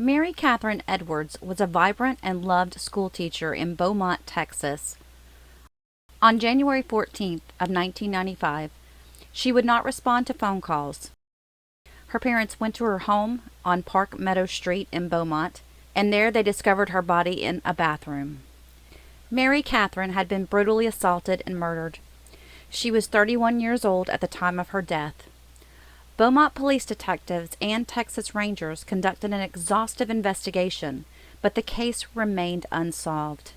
Mary Catherine Edwards was a vibrant and loved schoolteacher in Beaumont, Texas. On January 14th of 1995, she would not respond to phone calls. Her parents went to her home on Park Meadow Street in Beaumont, and there they discovered her body in a bathroom. Mary Catherine had been brutally assaulted and murdered. She was 31 years old at the time of her death. Beaumont police detectives and Texas Rangers conducted an exhaustive investigation, but the case remained unsolved.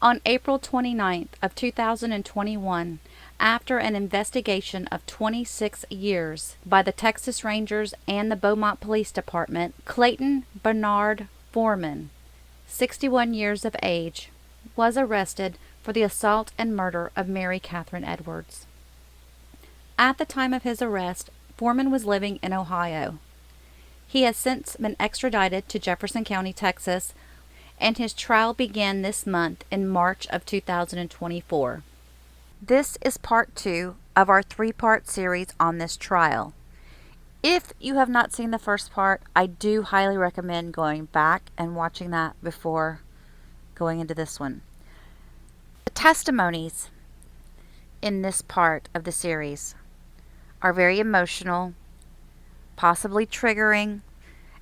On April 29th of 2021, after an investigation of 26 years by the Texas Rangers and the Beaumont Police Department, Clayton Bernard Foreman, 61 years of age, was arrested for the assault and murder of Mary Catherine Edwards. At the time of his arrest, Foreman was living in Ohio. He has since been extradited to Jefferson County, Texas, and his trial began this month in March of 2024. This is part 2 of our 3-part series on this trial. If you have not seen the first part, I do highly recommend going back and watching that before going into this one. The testimonies in this part of the series are very emotional, possibly triggering,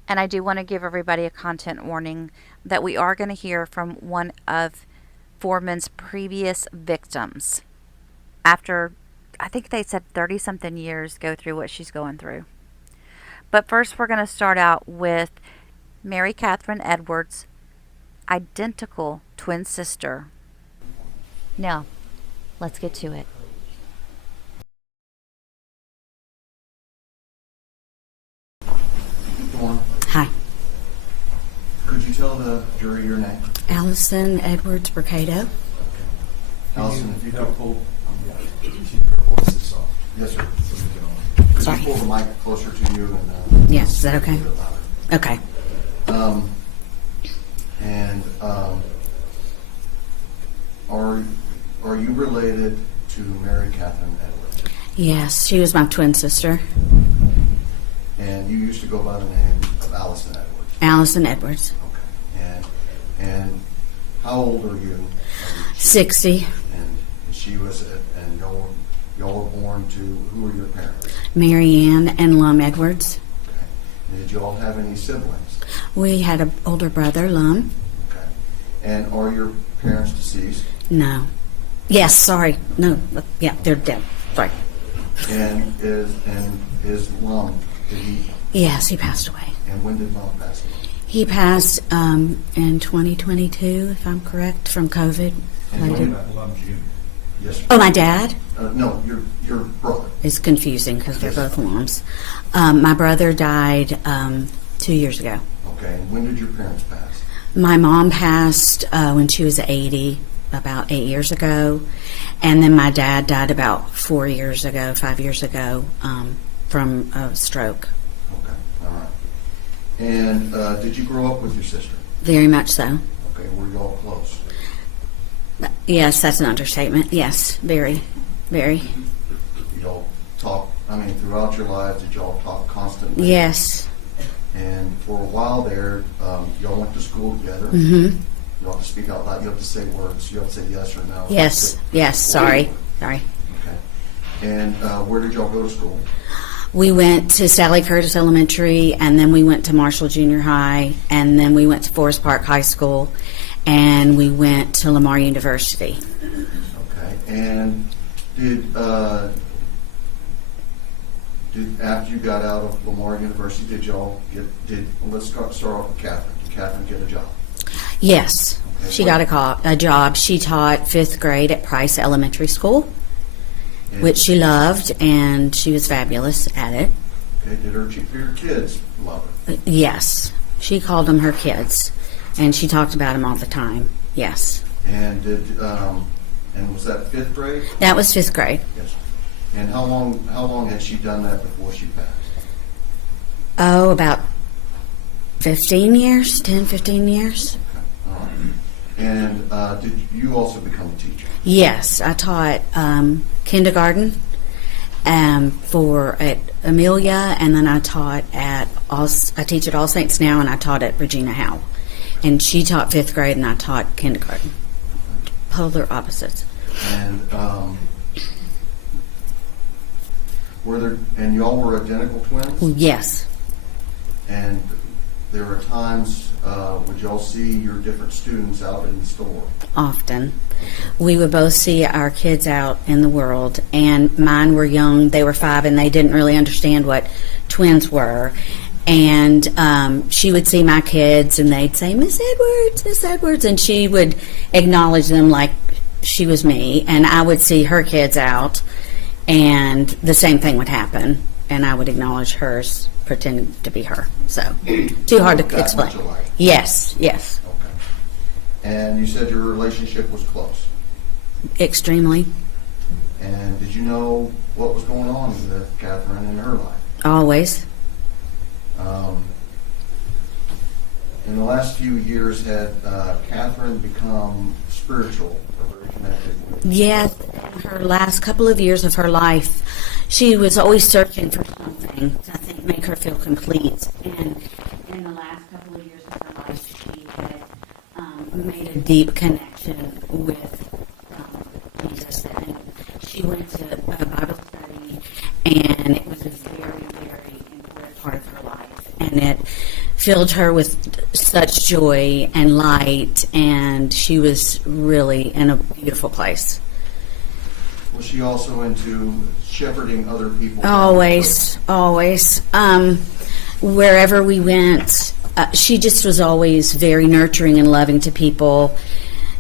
and I do want to give everybody a content warning that we are going to hear from one of Foreman's previous victims. After, I think they said 30-something years, go through what she's going through. But first we're going to start out with Mary Catherine Edwards' identical twin sister. Now, let's get to it. Hi. Could you tell the jury your name? Allison Edwards Mercado. Allison, if you could pull. Keep her voice soft. Yes, sir. Could Sorry. you pull the mic closer to you? And, Yes, is that okay? a bit louder? Okay. Are you related to Mary Catherine Edwards? Yes, she was my twin sister, And you used to go by the name of Allison Edwards. Allison Edwards. Okay. And how old are you? 60. And she was, and y'all were born to, who were your parents? Mary Ann and Lum Edwards. Okay. And did y'all have any siblings? We had an older brother, Lum. Okay. And are your parents deceased? No. Yes, sorry. No, yeah, they're dead. Sorry. And is Lum, did he, Yes, he passed away. and when did Lum pass away? He passed in 2022, if I'm correct, from COVID. And Tell me Later. about Lum Jr. Yes, sir. Oh, my dad? No, your brother. It's confusing because they're both Lums. My brother died 2 years ago. Okay, and when did your parents pass? My mom passed when she was 80, about 8 years ago. And then my dad died about 5 years ago, from a stroke. Okay, all right. And did you grow up with your sister? Very much so. Okay, were y'all close? Yes, that's an understatement. Yes, very, very. Y'all talk, throughout your lives, did y'all talk constantly? Yes. And for a while there, y'all went to school together. Mm-hmm. You have to speak out loud. You have to say words. You have to say yes or no. Yes, yes, sorry. Sorry. Okay. And where did y'all go to school? We went to Sally Curtis Elementary, and then we went to Marshall Junior High, and then we went to Forest Park High School, and we went to Lamar University. Okay. And did after you got out of Lamar University, let's start off with Catherine. Did Catherine get a job? Yes, Okay. she got a job. She taught 5th grade at Price Elementary School, And- which she loved, and she was fabulous at it. Okay. Did your kids love her? Yes, she called them her kids, and she talked about them all the time. Yes, And and was that 5th grade? that was 5th grade. Yes. And how long had she done that before she passed? Oh, about 15 years, 10, 15 years. Okay. All right. And did you also become a teacher? Yes, I taught kindergarten, for at Amelia, and then I taught at I teach at All Saints now, and I taught at Regina Howe, and she taught 5th grade, and I taught kindergarten. Polar opposites. And and y'all were identical twins? Yes, And there were times, would y'all see your different students out in the store? often. We would both see our kids out in the world, and mine were young. They were 5, and they didn't really understand what twins were. And she would see my kids, and they'd say, Miss Edwards, and she would acknowledge them like she was me. And I would see her kids out, and the same thing would happen, and I would acknowledge hers, pretending to be her. So, too hard to That explain. much alike. Yes. Okay. And you said your relationship was close. Extremely. And did you know what was going on with Catherine in her life? Always. In the last few years, had Catherine become spiritual or very connected with? Yes, her last couple of years of her life, she was always searching for something to, I think, make her feel complete. And in the last couple of years of her life, she had made a deep connection with Jesus. And she went to a Bible study, and it was a very, very important part of her life. And it filled her with such joy and light, and she was really in a beautiful place. Was she also into shepherding other people? Always. Wherever we went, she just was always very nurturing and loving to people.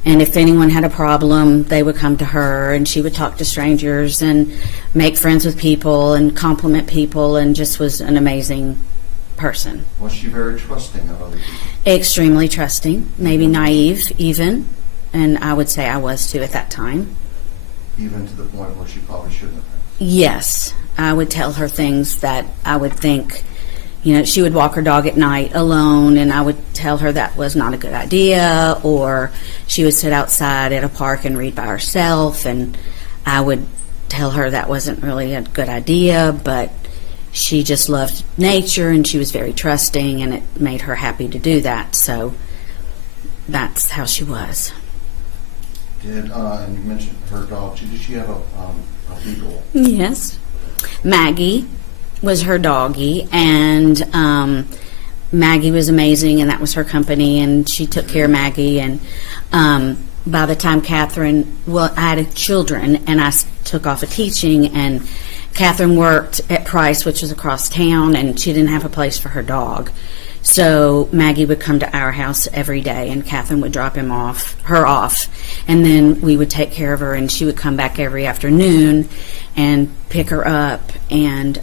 And if anyone had a problem, they would come to her, and she would talk to strangers and make friends with people and compliment people, and just was an amazing person. Was she very trusting of other people? Extremely trusting, maybe naive even, and I would say I was too at that time. Even to the point where she probably shouldn't have been? Yes, I would tell her things that I would think, she would walk her dog at night alone, and I would tell her that was not a good idea, or she would sit outside at a park and read by herself, and I would tell her that wasn't really a good idea, but she just loved nature, and she was very trusting, and it made her happy to do that, so that's how she was. And you mentioned her dog. Did she have a beagle? Yes. Maggie was her doggie, and Maggie was amazing, and that was her company, and she took care of Maggie. And by the time Catherine, I had children, and I took off of teaching, and Catherine worked at Price, which was across town, and she didn't have a place for her dog. So Maggie would come to our house every day, and Catherine would drop her off, and then we would take care of her, and she would come back every afternoon and pick her up and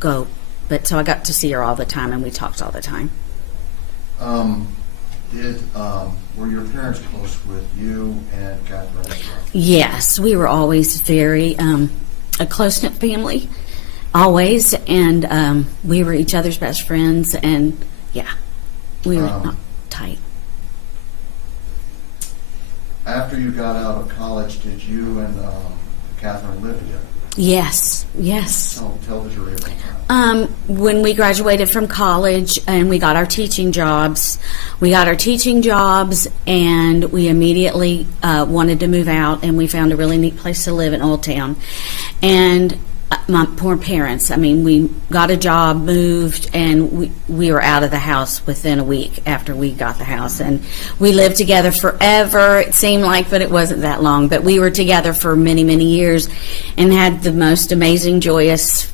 go. But so I got to see her all the time, and we talked all the time. Were your parents close with you and Catherine as well? Yes, we were always very a close-knit family, always, and we were each other's best friends, and yeah, we were not tight. After you got out of college, did you and Catherine live together? Yes. Tell the jury about that. When we graduated from college and we got our teaching jobs, and we immediately wanted to move out, and we found a really neat place to live in Old Town. And my poor parents, we got a job, moved, and we were out of the house within a week after we got the house. And we lived together forever, it seemed like, but it wasn't that long. But we were together for many, many years and had the most amazing, joyous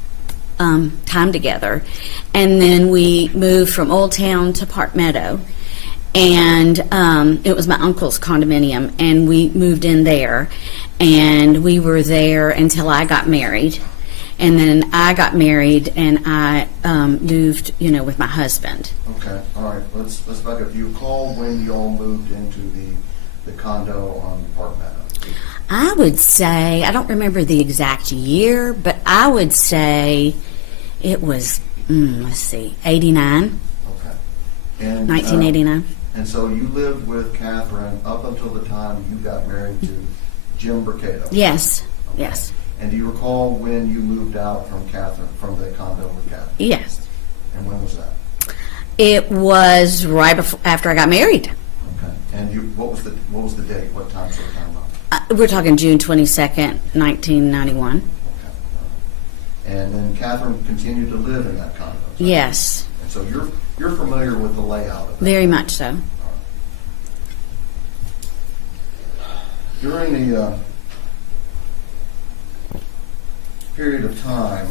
time together. And then we moved from Old Town to Park Meadow. And it was my uncle's condominium, and we moved in there. And we were there until I got married. And then I got married, and I moved, with my husband. Okay, all right. Let's back up. You recall when you all moved into the condo on Park Meadow? I would say, I don't remember the exact year, but I would say it was, 89. Okay. And 1989. And so you lived with Catherine up until the time you got married to Jim Burkado? Yes, Okay. yes. And do you recall when you moved out from the condo with Catherine? Yes. And when was that? It was right before, after I got married. Okay. And what was the date? What time sort of time? We're talking June 22nd, 1991. Okay. And then Catherine continued to live in that condo. Is that Yes, right? And so you're familiar with the layout of that. very much so. During the period of time,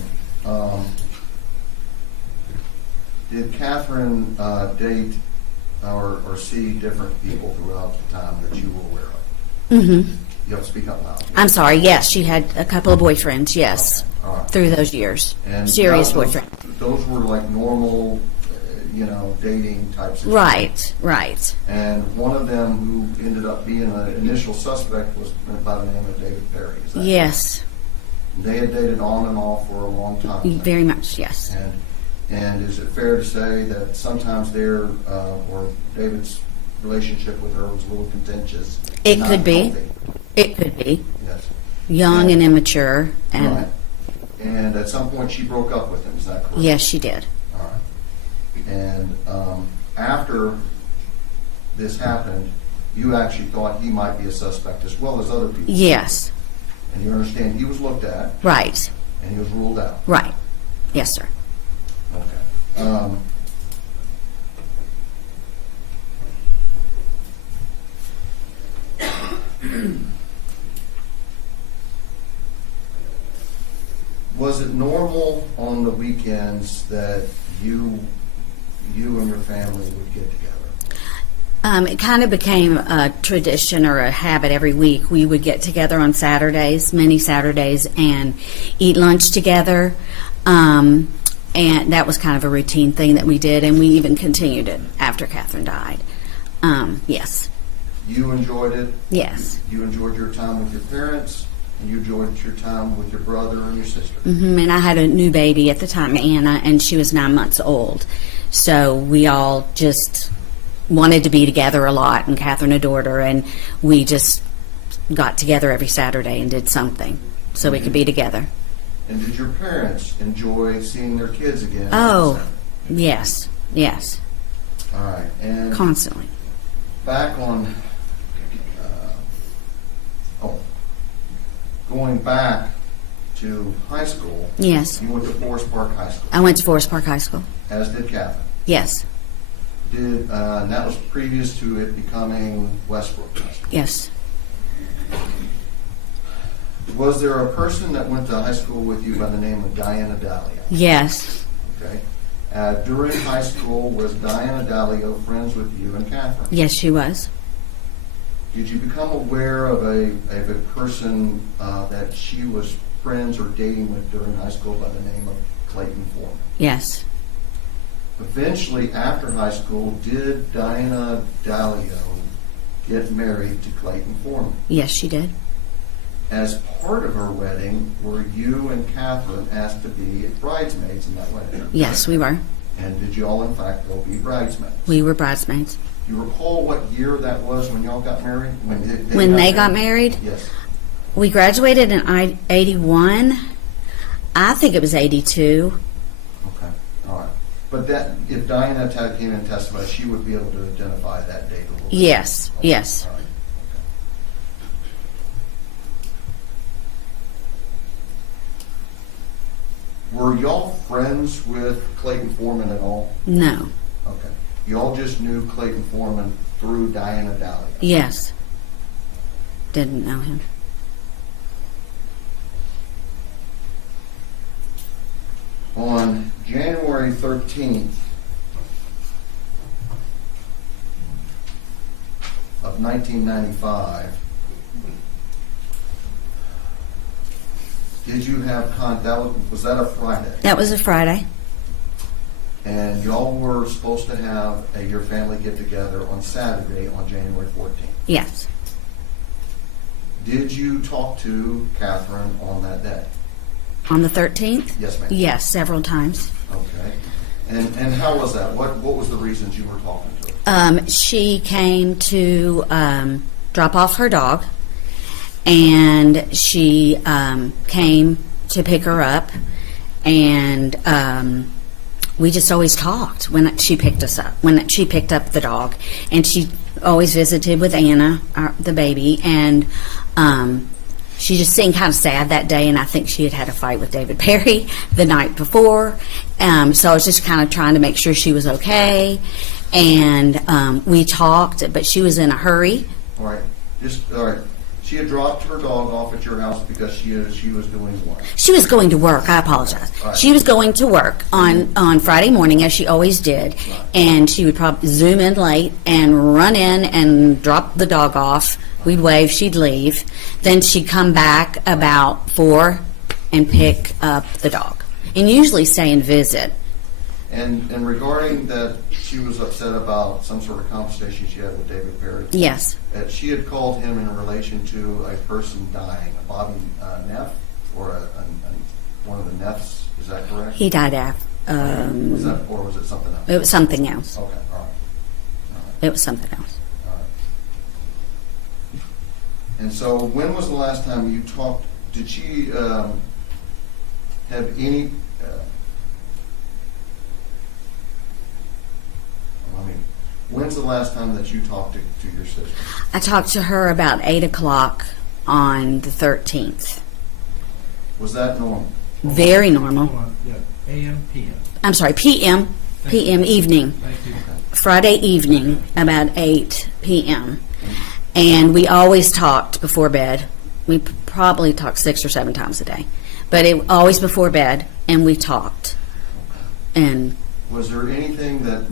did Catherine date or see different people throughout the time that you were aware of? Mm-hmm. You have to speak up loud. I'm sorry, yes, she had a couple of boyfriends, yes, Okay. All right. through those years. And Serious those- boyfriend. Those were like normal, dating types of Right. And one of them who ended up being an initial suspect was by the name of David Perry. Is that Yes, correct? They had dated on and off for a long time. very much, yes. And is it fair to say that sometimes their or David's relationship with her was a little contentious? It not could be. healthy? It could be. Yes. Young and immature, and Right. And at some point she broke up with him. Is that correct? yes, she did. All right. And after this happened, you actually thought he might be a suspect as well as other people. Yes, And you understand he was looked at right, and he was ruled out. right. Yes, sir. Okay. Was it normal on the weekends that you and your family would get together? It kind of became a tradition or a habit every week. We would get together on Saturdays, many Saturdays, and eat lunch together. And that was kind of a routine thing that we did, and we even continued it after Catherine died. Yes. You enjoyed it. Yes. You enjoyed your time with your parents, and you enjoyed your time with your brother and your sister. And I had a new baby at the time, Anna, and she was 9 months old. So we all just wanted to be together a lot, and Catherine adored her, and we just got together every Saturday and did something so we could be together. And did your parents enjoy seeing their kids again? Oh, yes, yes, All right. And constantly. back on, going back to high school, Yes. you went to Forest Park High School, I went to Forest Park High School. as did Catherine. Yes, And that was previous to it becoming Westbrook High School. yes. Was there a person that went to high school with you by the name of Diana Dallio? Yes. Okay. During high school, was Diana Dallio friends with you and Catherine? Yes, she was. Did you become aware of a person that she was friends or dating with during high school by the name of Clayton Foreman? Yes. Eventually, after high school, did Diana Dallio get married to Clayton Foreman? Yes, she did. As part of her wedding, were you and Catherine asked to be bridesmaids in that wedding? Yes, we were. And did you all, in fact, go be bridesmaids? We were bridesmaids. Do you recall what year that was when y'all got married? When they got married, Yes. we graduated in 81. I think it was 82. Okay. All right. But that, if Diana came in and testified, she would be able to identify that date a little bit. Yes, Okay. yes. All right. Okay. Were y'all friends with Clayton Foreman at all? No. Okay. Y'all just knew Clayton Foreman through Diana Dallio? Yes. Didn't know him. On January 13th of 1995, did you have was that a Friday? That was a Friday. And y'all were supposed to have your family get together on Saturday on January 14th. Yes. Did you talk to Catherine on that day? On the 13th? Yes, ma'am. Yes, several times. Okay. And how was that? What was the reasons you were talking to her? She came to drop off her dog, and she came to pick her up, and we just always talked when she picked us up, when she picked up the dog. And she always visited with Anna, the baby, and she just seemed kind of sad that day, and I think she had had a fight with David Perry the night before. So I was just kind of trying to make sure she was okay, and we talked, but she was in a hurry. All right. All right. She had dropped her dog off at your house because she was doing what? She was going to work. I apologize. Right. She was going to work on Friday morning, as she always did, Right. and she would probably zoom in late and run in and drop the dog off. We'd wave, she'd leave. Then she'd come back about 4 and pick up the dog, and usually stay and visit. And regarding that, she was upset about some sort of conversation she had with David Perry. Yes. She had called him in relation to a person dying, a Bobby Neff, or one of the Neffs. Is that correct? He died after. Was that, or was it something else? It was something else. Okay, all right. It was something else. All right. And so, when was the last time you talked? Did she have any? When's the last time that you talked to your sister? I talked to her about 8 o'clock on the 13th. Was that normal? Very normal. Hold on. Yeah, AM, PM. I'm sorry, PM evening. Thank you. Friday evening, about 8 p.m. And we always talked before bed. We probably talked 6 or 7 times a day. But it always before bed, and we talked. And was there anything that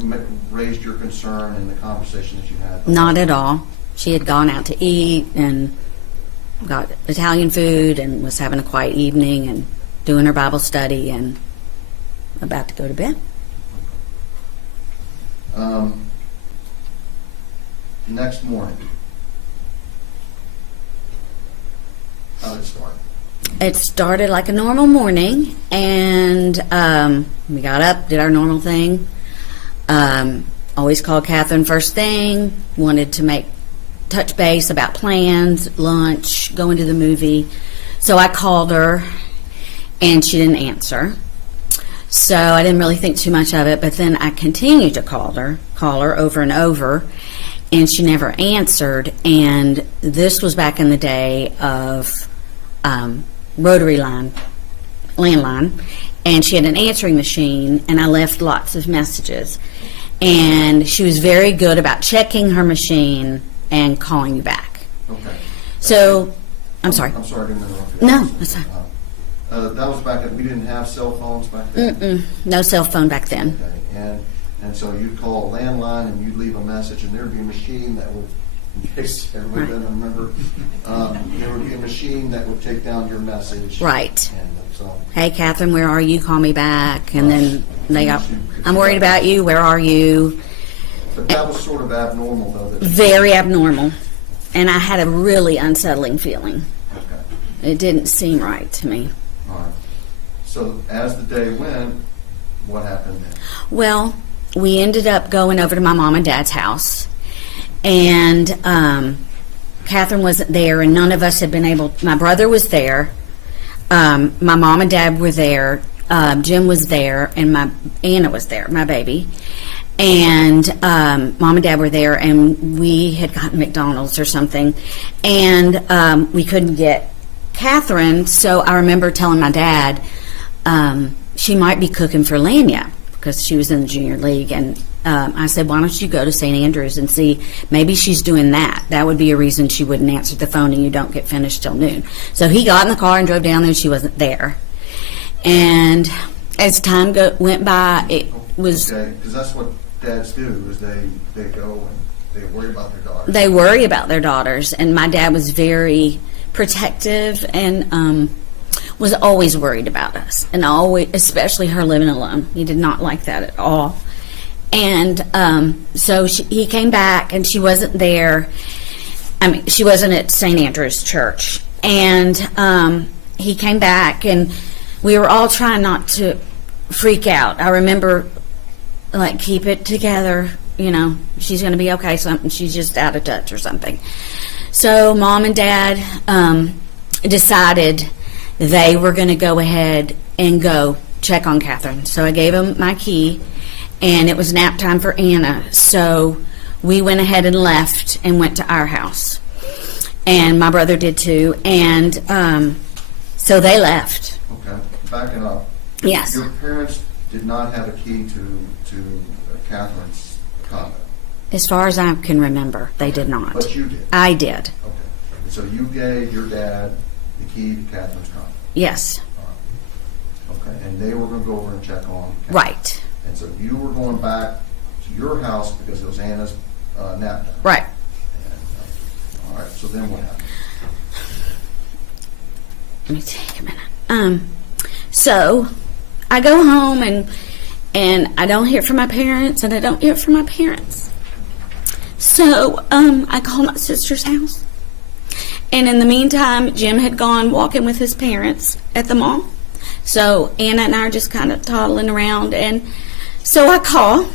raised your concern in the conversation that you had? not at all. She had gone out to eat and got Italian food and was having a quiet evening and doing her Bible study and about to go to bed. Next morning, how did it start? It started like a normal morning, and we got up, did our normal thing. Always called Catherine first thing, wanted to touch base about plans, lunch, going to the movie. So I called her, and she didn't answer. So I didn't really think too much of it, but then I continued to call her over and over, and she never answered. And this was back in the day of rotary landline, and she had an answering machine, and I left lots of messages. And she was very good about checking her machine and calling you back. Okay. So, I'm sorry. I'm sorry to interrupt you. No, that's fine. That was back we didn't have cell phones back then? No cell phone back then. Okay. And so you'd call a landline and you'd leave a message, and there'd be a machine that would, in case everybody doesn't remember, there would be a machine that would take down your message. Right. And so, Hey, Catherine, where are you? Call me back. And then they go, I'm worried about you. Where are you? but that was sort of abnormal, though. Very abnormal. And I had a really unsettling feeling. Okay. It didn't seem right to me. All right. So as the day went, what happened then? Well, we ended up going over to my mom and dad's house. And Catherine wasn't there, and none of us had been able. My brother was there. My mom and dad were there. Jim was there, and my Anna was there, my baby. And mom and dad were there, and we had gotten McDonald's or something. And we couldn't get Catherine, so I remember telling my dad she might be cooking for Lanya because she was in the junior league. And I said, why don't you go to St. Andrews and see, maybe she's doing that. That would be a reason she wouldn't answer the phone and you don't get finished till noon. So he got in the car and drove down there, and she wasn't there. And as time went by, it was... Okay, because that's what dads do, is they go and they worry about their daughters. They worry about their daughters, and my dad was very protective and was always worried about us, and always, especially her living alone. He did not like that at all. And so he came back, and she wasn't there. I mean, she wasn't at St. Andrew's Church. And he came back, and we were all trying not to freak out. I remember, like, keep it together, you know, she's going to be okay, something, she's just out of touch or something. So Mom and Dad decided they were going to go ahead and go check on Catherine. So I gave them my key, and it was nap time for Anna. So we went ahead and left and went to our house. And my brother did too. And so they left. Okay, backing up. Yes. Your parents did not have a key to Catherine's condo. As far as I can remember, they did not. But you did. I did. Okay. So you gave your dad the key to Catherine's condo. Yes. All right. Okay. And they were going to go over and check on Catherine. Right. And so you were going back to your house because it was Anna's nap time. Right. And, all right. So then what happened? Let me take a minute. So I go home and I don't hear from my parents, and I don't hear from my parents. So I call my sister's house. And in the meantime, Jim had gone walking with his parents at the mall. So Anna and I are just kind of toddling around. And so I call,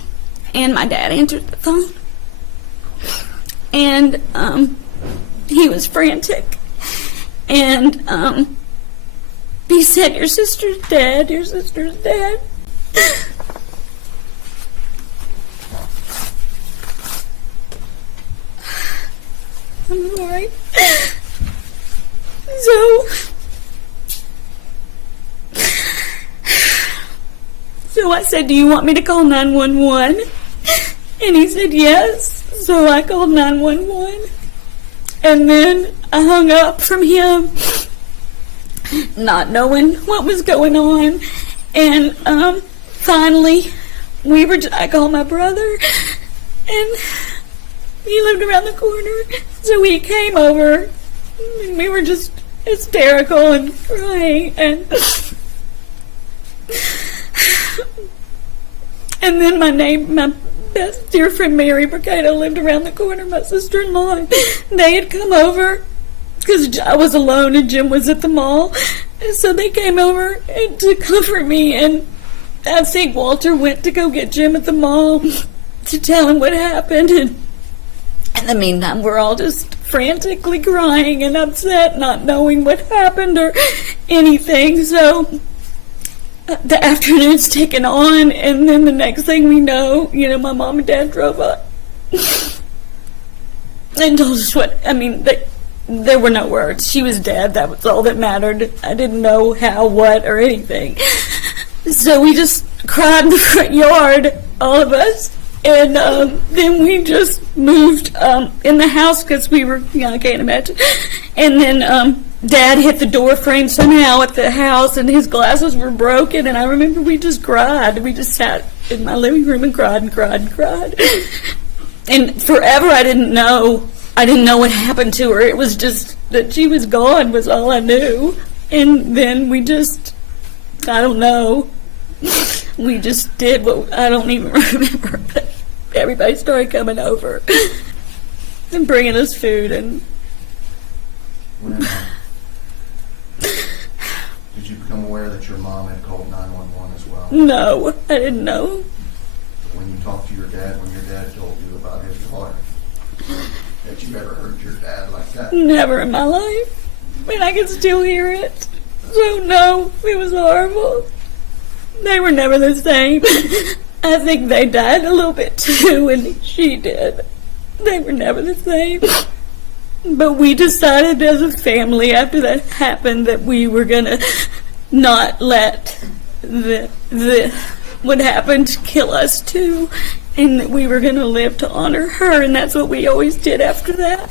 and my dad answered the phone. And he was frantic. And he said, your sister's dead, your sister's dead. I'm sorry. So I said, do you want me to call 911? And he said, yes. So I called 911. And then I hung up from him, not knowing what was going on. And finally, I called my brother, and he lived around the corner. So he came over, and we were just hysterical and crying. And then my best dear friend Mary Mercado lived around the corner, my sister-in-law. They had come over because I was alone and Jim was at the mall. And so they came over to comfort me, and I think Walter went to go get Jim at the mall to tell him what happened. And in the meantime, we're all just frantically crying and upset, not knowing what happened or anything. So the afternoon's taken on, and then the next thing we know, my mom and dad drove up and told us there were no words. She was dead. That was all that mattered. I didn't know how, what, or anything. So we just cried in the front yard, all of us. And then we just moved in the house because we were, I can't imagine. And then Dad hit the door frame somehow at the house, and his glasses were broken. And I remember we just cried. We just sat in my living room and cried and cried and cried. And forever I didn't know what happened to her. It was just that she was gone was all I knew. And then we just, I don't know. We just did what I don't even remember. But everybody started coming over and bringing us food. And did you become aware that your mom had called 911 as well? No, I didn't know. When you talked to your dad, when your dad told you about his daughter, that you ever heard your dad like that? Never in my life. I can still hear it. So no, it was horrible. They were never the same. I think they died a little bit too, and she did. They were never the same. But we decided as a family after that happened that we were gonna not let what happened kill us too, and that we were gonna live to honor her, and that's what we always did after that.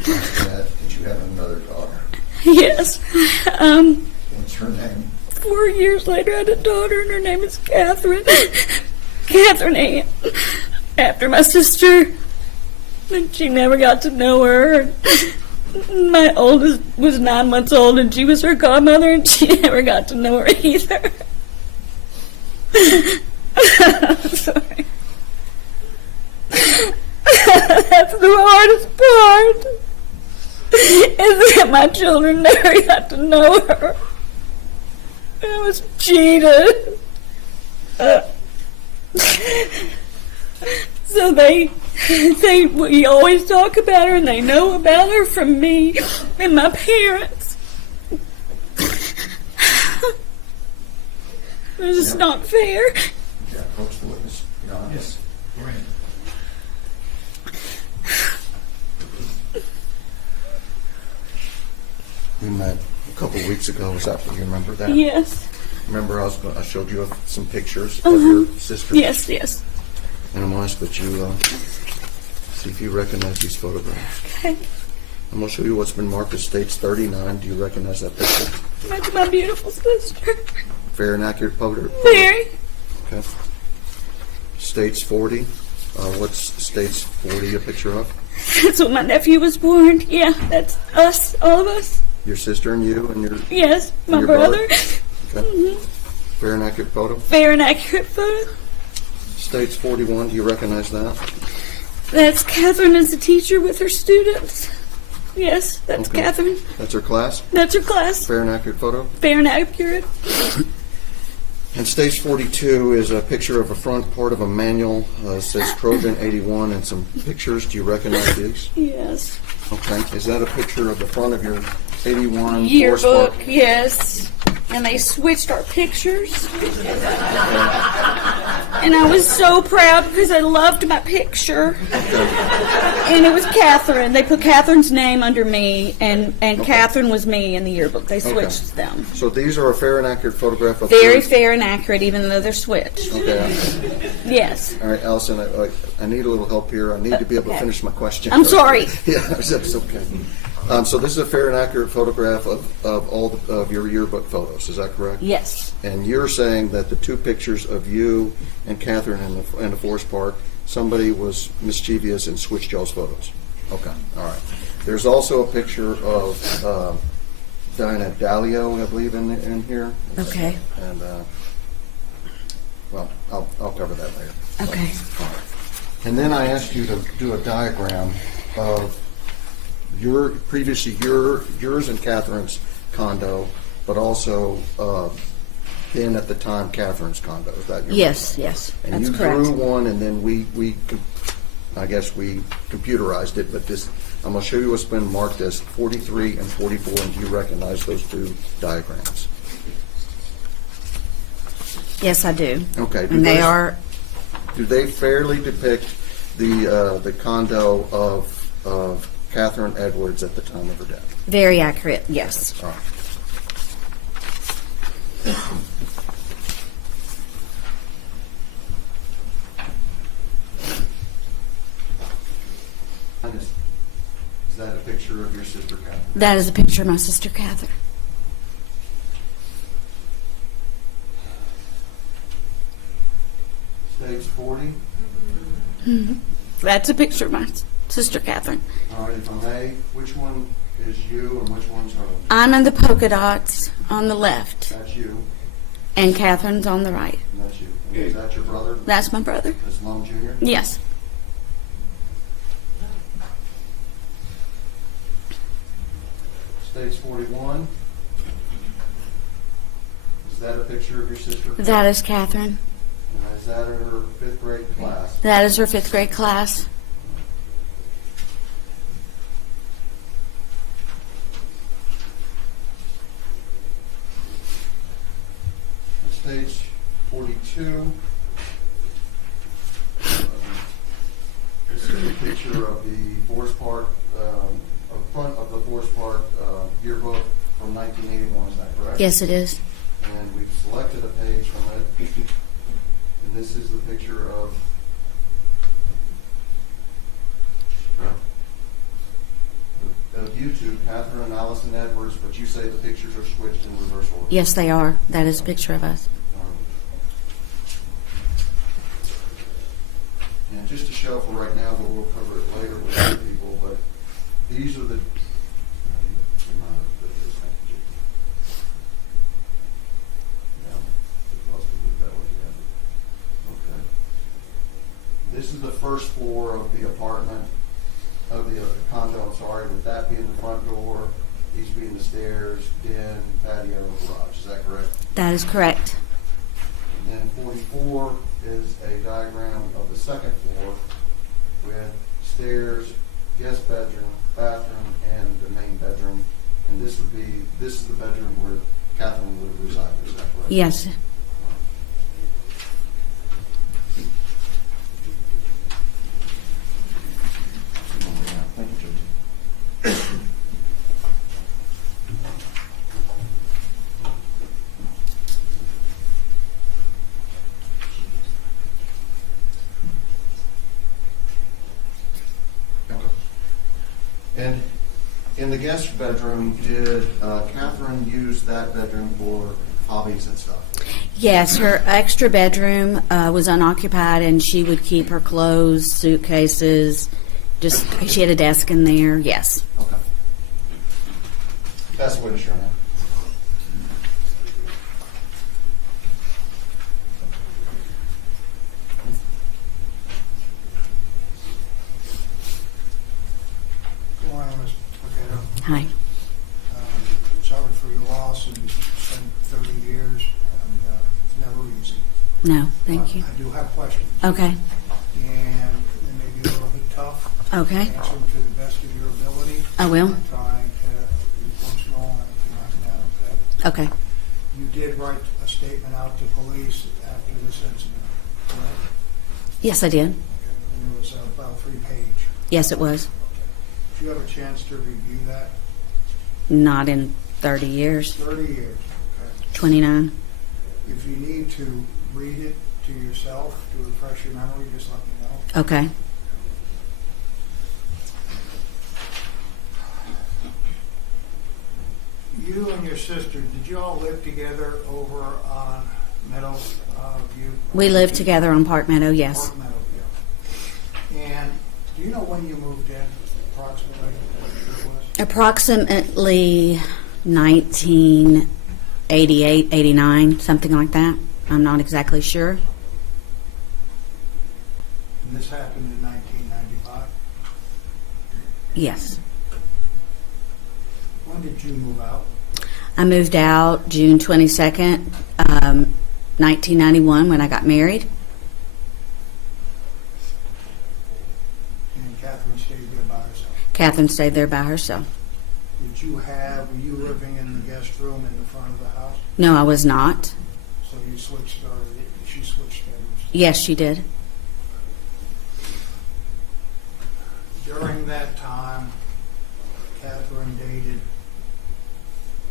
After that, did you have another daughter? Yes. What's her name? 4 years later, I had a daughter, and her name is Catherine. Catherine Ann. After my sister, and she never got to know her. My oldest was 9 months old, and she was her godmother, and she never got to know her either. Sorry. That's the hardest part. Is that my children never got to know her. I was cheated. So they We always talk about her, and they know about her from me and my parents. This is not fair. Yeah, approach the witness. Your Honor. Yes. Go ahead. We met a couple weeks ago. Was that? You remember that? Yes. Remember, I showed you some pictures of your sister. Yes, yes. And I'm going to ask that you see if you recognize these photographs. Okay. I'm going to show you what's been marked as States 39. Do you recognize that picture? That's my beautiful sister. Fair and accurate photo? Very. Okay. States 40. What's States 40 a picture of? That's when my nephew was born. Yeah, that's us, all of us. Your sister and you and your... Yes, my your brother. Okay. Fair and accurate photo? Fair and accurate photo. States 41. Do you recognize that? That's Catherine as a teacher with her students. Yes, that's Okay. Catherine. That's her class? That's her class. Fair and accurate photo? Fair and accurate. And stage 42 is a picture of a front part of a manual. It says Trojan 81 and some pictures. Do you recognize these? Yes. Okay. Is that a picture of the front of your 81 Yearbook, Force yes. And they switched our pictures. And I was so proud because I loved my picture. And it was Catherine. They put Catherine's name under me, and Catherine was me in the yearbook. They switched them. So these are a fair and accurate photograph of Very your- fair and accurate, even though they're switched. Okay. Yes. All right, Allison, I need a little help here. I need to be able to Okay. finish my question. I'm sorry. Yeah, that's okay. So this is a fair and accurate photograph of all of your yearbook photos. Is that correct? Yes. And you're saying that the two pictures of you and Catherine in the forest park, somebody was mischievous and switched y'all's photos. Okay, all right. There's also a picture of Dinah Dalio, I believe, in here. Okay. And well, I'll cover that later. Okay. And then I asked you to do a diagram of yours and Catherine's condo, but also then at the time Catherine's condo. Is that your Yes, yes. And That's you correct. drew one, and then I guess we computerized it. But I'm going to show you what's been marked as 43 and 44, and do you recognize those two diagrams? Yes, I do. Okay. And they are Do they fairly depict the condo of Catherine Edwards at the time of her death? very accurate, yes. All right. Is that a picture of your sister Catherine? That is a picture of my sister Catherine. Stage 40. That's a picture of my sister Catherine. All right, if I may, which one is you and which one's her? I'm in the polka dots on the left, That's you, and Catherine's on the right. and that's you. And is that your brother? That's my brother. That's Lum Jr.? Yes. Stage 41. Is that a picture of your sister? That is Catherine. And is that in her 5th grade class? That is her 5th grade class. Stage 42. This is a picture of the Forest Park, a front of the Forest Park yearbook from 1981. Is that correct? Yes, it is. And we've selected a page from it. And this is the picture of you two, Catherine and Allison Edwards, but you say the pictures are switched in reverse order. Yes, they are. That is a picture of us. And just to show for right now, but we'll cover it later with other people, but these are the... This is the first floor of the apartment, of the condo, I'm sorry, with that being the front door, these being the stairs, den, patio, garage. Is that correct? That is correct. And then 44 is a diagram of the second floor, We had stairs, guest bedroom, bathroom, and the main bedroom. And this is the bedroom where Catherine would reside. Is that correct? Yes. Thank you, Judge. And in the guest bedroom, did Catherine use that bedroom for hobbies and stuff? Yes, her extra bedroom was unoccupied, and she would keep her clothes, suitcases. She had a desk in there. Yes. Okay. That's the witness, Your Honor. Good morning, Mr. Potato. Hi. Sorry for your loss, and you spent 30 years, and it's never easy. No, thank you. I do have questions, Okay. and they may be a little bit tough. Okay. Answer them to the best of your ability. I will. I'm trying to be functional and everything like that, okay? Okay. You did write a statement out to police after this incident, correct? Yes, I did. Okay. And it was about 3-page. Yes, it was. Did you have a chance to review that? Not in 30 years. 30 years, okay. 29. If you need to read it to yourself to refresh your memory, just let me know. Okay. You and your sister, did you all live together over on Meadow View? We lived together on Park Meadow, yes. Park Meadow View. And do you know when you moved in, approximately what year it was? Approximately 1988, 89, something like that. I'm not exactly sure. And this happened in 1995? Yes. When did you move out? I moved out June 22nd, 1991, when I got married. And Catherine stayed there by herself. Catherine stayed there by herself. Were you living in the guest room in the front of the house? No, I was not. So you switched, or she switched bedrooms? Yes, she did. During that time, Catherine dated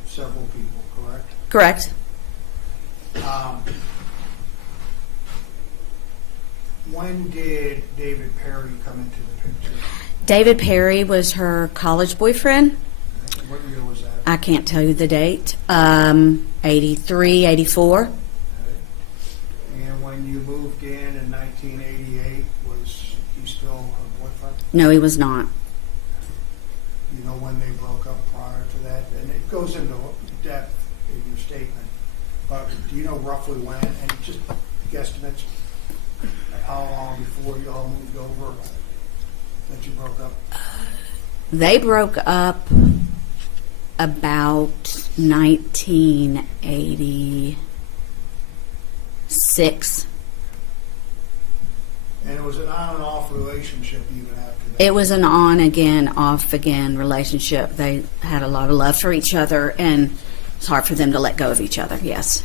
several people, correct? Correct. When did David Perry come into the picture? David Perry was her college boyfriend. What year was that? I can't tell you the date. 83, 84. Okay. And when you moved in 1988, was he still her boyfriend? No, he was not. You know when they broke up prior to that? And it goes into depth in your statement. But do you know roughly when? And just guesstimates of how long before you all moved over that you broke up? They broke up about 1986. And it was an on and off relationship even after that? It was an on again, off again relationship. They had a lot of love for each other, and it's hard for them to let go of each other, yes.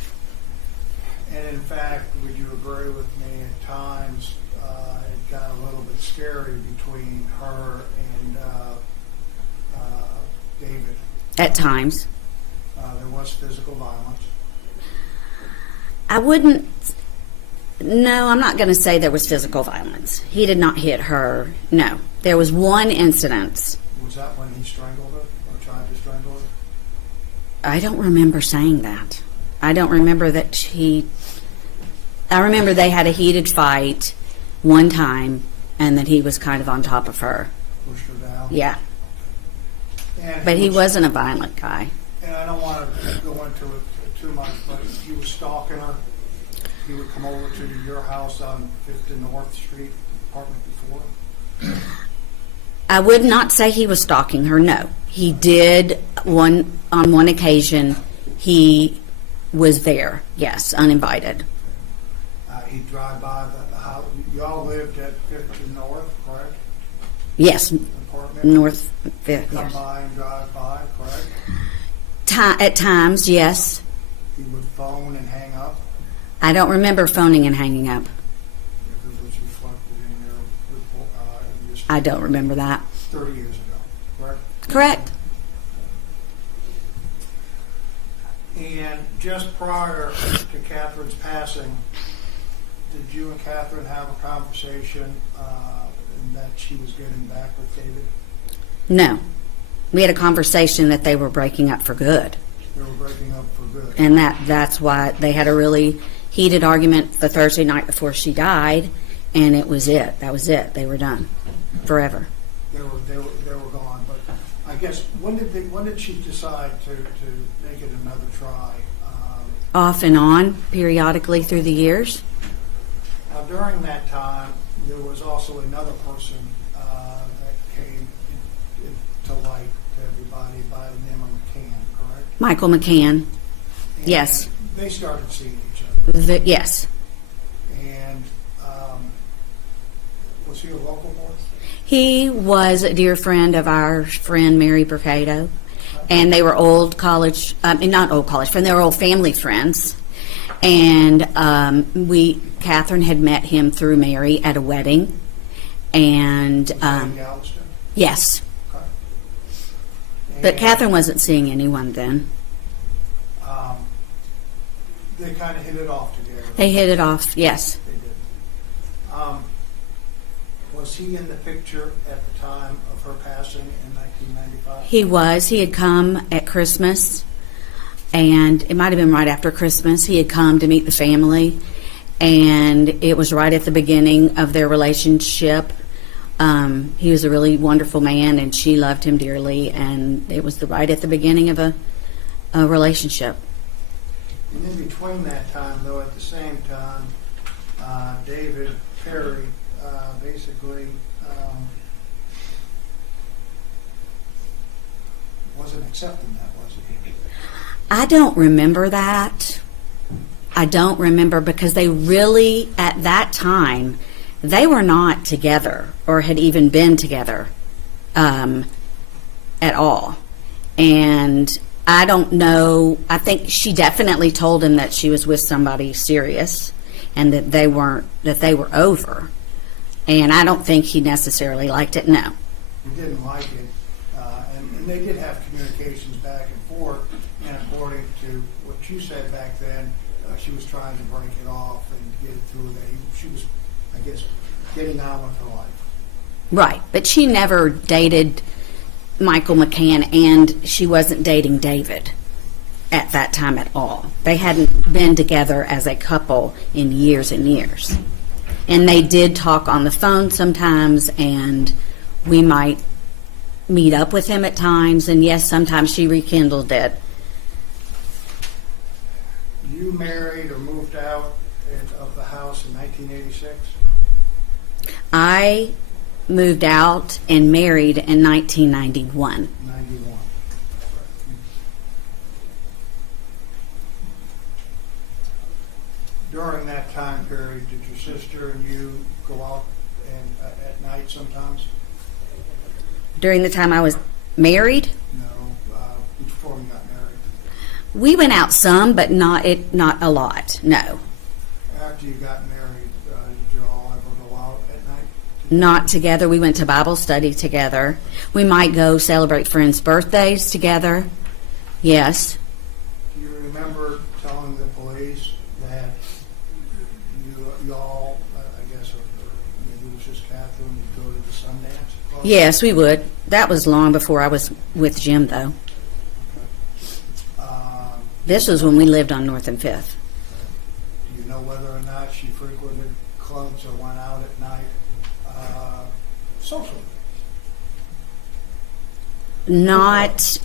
And in fact, would you agree with me, at times it got a little bit scary between her and David? At times. There was physical violence. I wouldn't. No, I'm not going to say there was physical violence. He did not hit her. No. There was one incident. Was that when he strangled her or tried to strangle her? I don't remember saying that. I don't remember that he. I remember they had a heated fight one time and that he was kind of on top of her. Pushed her down? Yeah. And But he wasn't a violent guy. And I don't want to go into it too much, but he was stalking her. He would come over to your house on 5th and North Street, apartment before. I would not say he was stalking her, no. He did, on one occasion, he was there, yes, uninvited. he'd drive by the house. Y'all lived at 50 North, correct? Yes, Apartment? North He'd 5th, come yes. by and drive by, correct? At times, yes. He would phone and hang up, I don't remember phoning and hanging up. if it was reflected in your report, in your I don't remember that. 30 years ago, correct? Correct. And just prior to Catherine's passing, did you and Catherine have a conversation that she was getting back with David? No. We had a conversation that they were breaking up for good. They were breaking up for good. And that's why they had a really heated argument the Thursday night before she died, and it was it. That was it. They were done forever. They were gone. But I guess when did she decide to make it another try? Off and on, periodically through the years. Now during that time, there was also another person that came into light to everybody by the name of McCann, correct? Michael McCann. And Yes. They started seeing each other. Yes. And was he a local boy? He was a dear friend of our friend Mary Mercado, and they were old college, not old college friends, they were old family friends. And Catherine had met him through Mary at a wedding, and Was he in Galveston? yes, Okay. but And, Catherine wasn't seeing anyone then. They kind of hit it off together. They hit it off, yes. They did. Was he in the picture at the time of her passing in 1995? He had come at Christmas, and it might have been right after Christmas. He had come to meet the family, and it was right at the beginning of their relationship. He was a really wonderful man, and she loved him dearly, and it was right at the beginning of a relationship. And in between that time, though, at the same time, David Perry basically wasn't accepting that, was he? I don't remember that. I don't remember because they really, at that time, they were not together or had even been together at all. And I don't know. I think she definitely told him that she was with somebody serious and that they were over. And I don't think he necessarily liked it, no. He didn't like it, and they did have communications back and forth, and according to what you said back then, she was trying to break it off and get it through that. She was, I guess, getting on with her life. Right, but she never dated Michael McCann, and she wasn't dating David at that time at all. They hadn't been together as a couple in years and years. And they did talk on the phone sometimes, and we might meet up with him at times, and yes, sometimes she rekindled it. You married or moved out of the house in 1986? I moved out and married in 1991. 91. During that time period, did your sister and you go out and at night sometimes? During the time I was married, No, before we got married. we went out some, but not a lot, no. After you got married, did you all ever go out at night? Not together. We went to Bible study together. We might go celebrate friends' birthdays together. Yes. Do you remember telling the police that you all, I guess, or maybe it was just Catherine, would go to the Sundance Club? Yes, we would. That was long before I was with Jim, though. This was when we lived on North and Fifth. Do you know whether or not she frequented clubs or went out at night socially?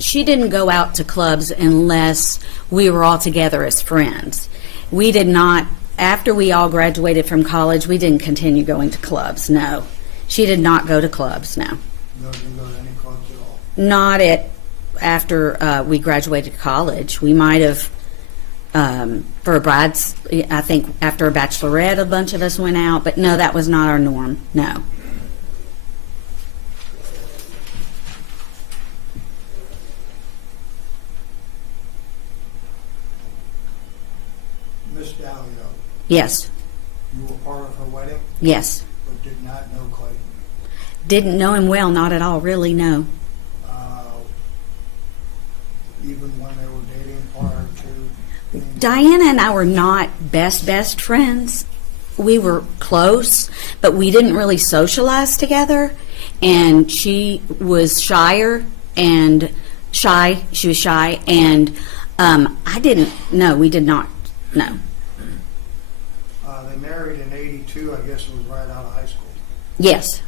She didn't go out to clubs unless we were all together as friends. We did not, after we all graduated from college, we didn't continue going to clubs, no. She did not go to clubs, no. No, didn't go to any clubs at all? Not after we graduated college. We might have for a bride's, I think after a bachelorette, a bunch of us went out, but no, that was not our norm. No. Miss Dallio, Yes. you were part of her wedding, Yes. but did not know Clayton. Didn't know him well, not at all, really, no. Even when they were dating prior to being... Diana and I were not best friends. We were close, but we didn't really socialize together. And she was shyer and shy. She was shy, and I didn't. No, we did not. No. They married in '82. I guess it was right out of high school. Yes.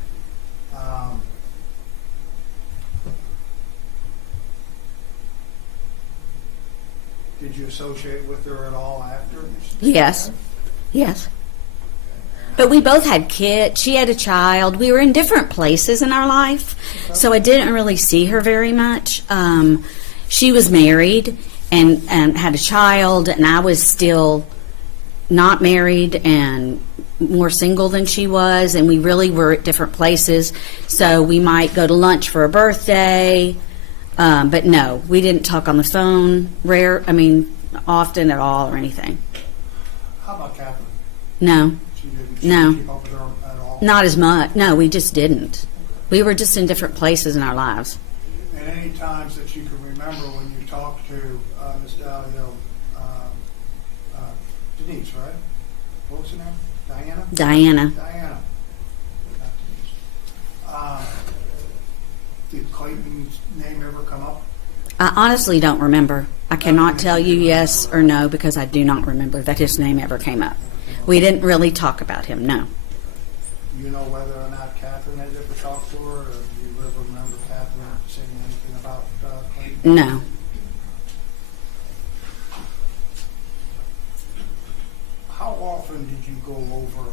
Did you associate with her at all after? Yes. Yes. But we both had kids. She had a child. We were in different places in our life, so I didn't really see her very much. She was married and had a child, and I was still not married and more single than she was, and we really were at different places. So we might go to lunch for a birthday, but no, we didn't talk on the phone often at all or anything. How about Catherine? No. She didn't No. keep up with her at all? Not as much. No, we just didn't. We were just in different places in our lives. And any times that you can remember when you talked to Miss Dallio, Denise, right? What was her name? Diana? Diana. Diana. Not Denise. Did Clayton's name ever come up? I honestly don't remember. I cannot tell you yes or no because I do not remember that his name ever came up. We didn't really talk about him, no. Do you know whether or not Catherine had ever talked to her, or do you ever remember Catherine saying anything about Clayton? No. How often did you go over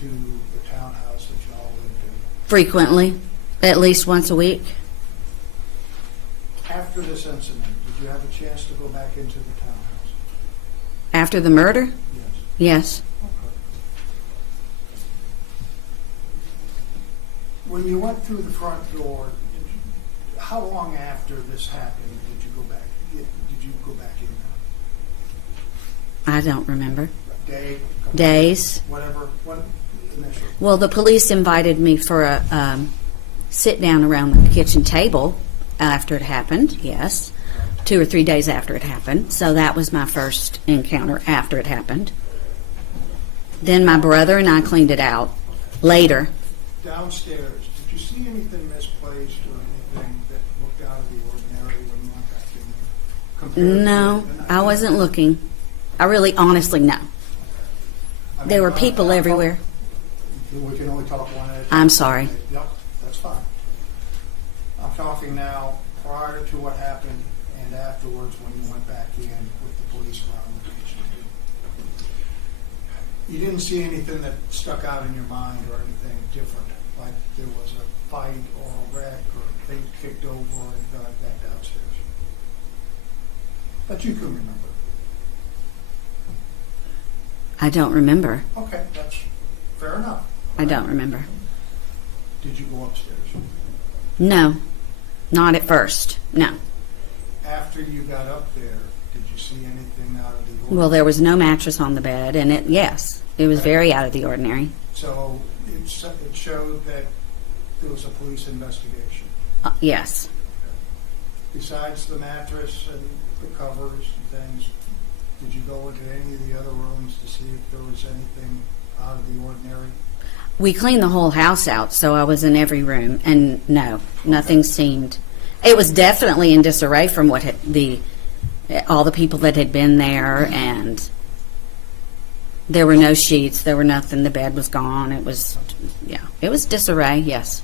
to the townhouse that y'all lived in? Frequently. At least once a week. After this incident, did you have a chance to go back into the townhouse? After the murder? Yes. Yes. Okay. When you went through the front door, how long after this happened did you go back? Did you go back in there? I don't remember. A day? Couple Days. Whatever. What initial? Well, the police invited me for a sit down around the kitchen table after it happened, yes. 2 or 3 days after it happened. So that was my first encounter after it happened. Then my brother and I cleaned it out later. Downstairs, did you see anything misplaced or anything that looked out of the ordinary when you went back in there? Compared No, to I wasn't looking. I really, honestly, no. I mean, There were people everywhere. We can only talk one at a time. I'm sorry. Yep, that's fine. I'm talking now prior to what happened and afterwards when you went back in with the police around the kitchen. You didn't see anything that stuck out in your mind or anything different, like there was a fight or a wreck or things kicked over or anything like that downstairs. But you can remember. I don't remember. Okay, that's fair enough. I don't remember. Did you go upstairs? No, not at first. No. After you got up there, did you see anything out of the ordinary? Well, there was no mattress on the bed, and it was very out of the ordinary. So it showed that there was a police investigation. Yes. Besides the mattress and the covers and things, did you go into any of the other rooms to see if there was anything out of the ordinary? We cleaned the whole house out, so I was in every room, and no, nothing seemed. It was definitely in disarray from what all the people that had been there, and there were no sheets, there were nothing. The bed was gone. It was disarray. Yes.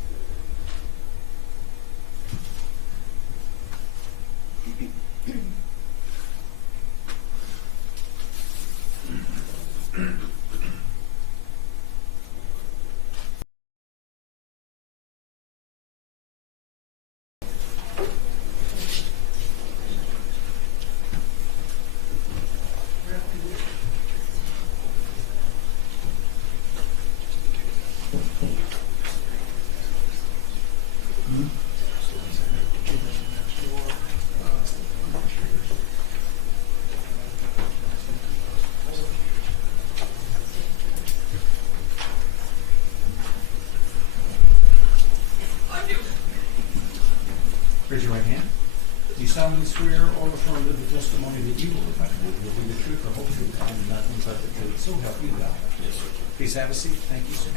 solemnly swear or affirm that the testimony that you will provide will be the truth, the whole truth, and nothing but the truth. So help you God. Yes, sir. Please have a seat. Thank you, sir.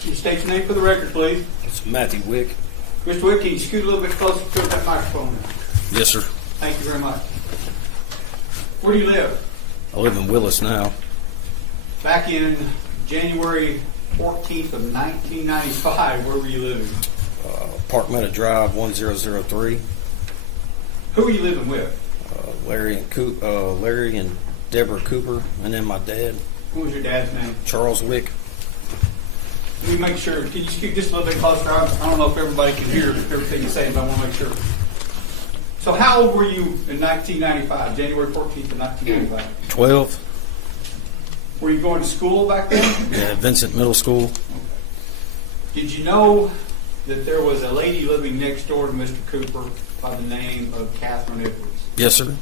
Can you state your name for the record, please? It's Matthew Wick. Mr. Wick, can you scoot a little bit closer to that microphone? Yes, sir. Thank you very much. Where do you live? I live in Willis now. Back in January 14th of 1995, where were you living? Park Meadow Drive, 1003. Who were you living with? Larry and Deborah Cooper, and then my dad, What was your dad's name? Charles Wick. Let me make sure. Can you scoot just a little bit closer? I don't know if everybody can hear everything you're saying, but I want to make sure. So how old were you in 1995, January 14th of 1995? 12. Were you going to school back then? Yeah, Vincent Middle School. Did you know that there was a lady living next door to Mr. Cooper by the name of Catherine Edwards? Yes, sir.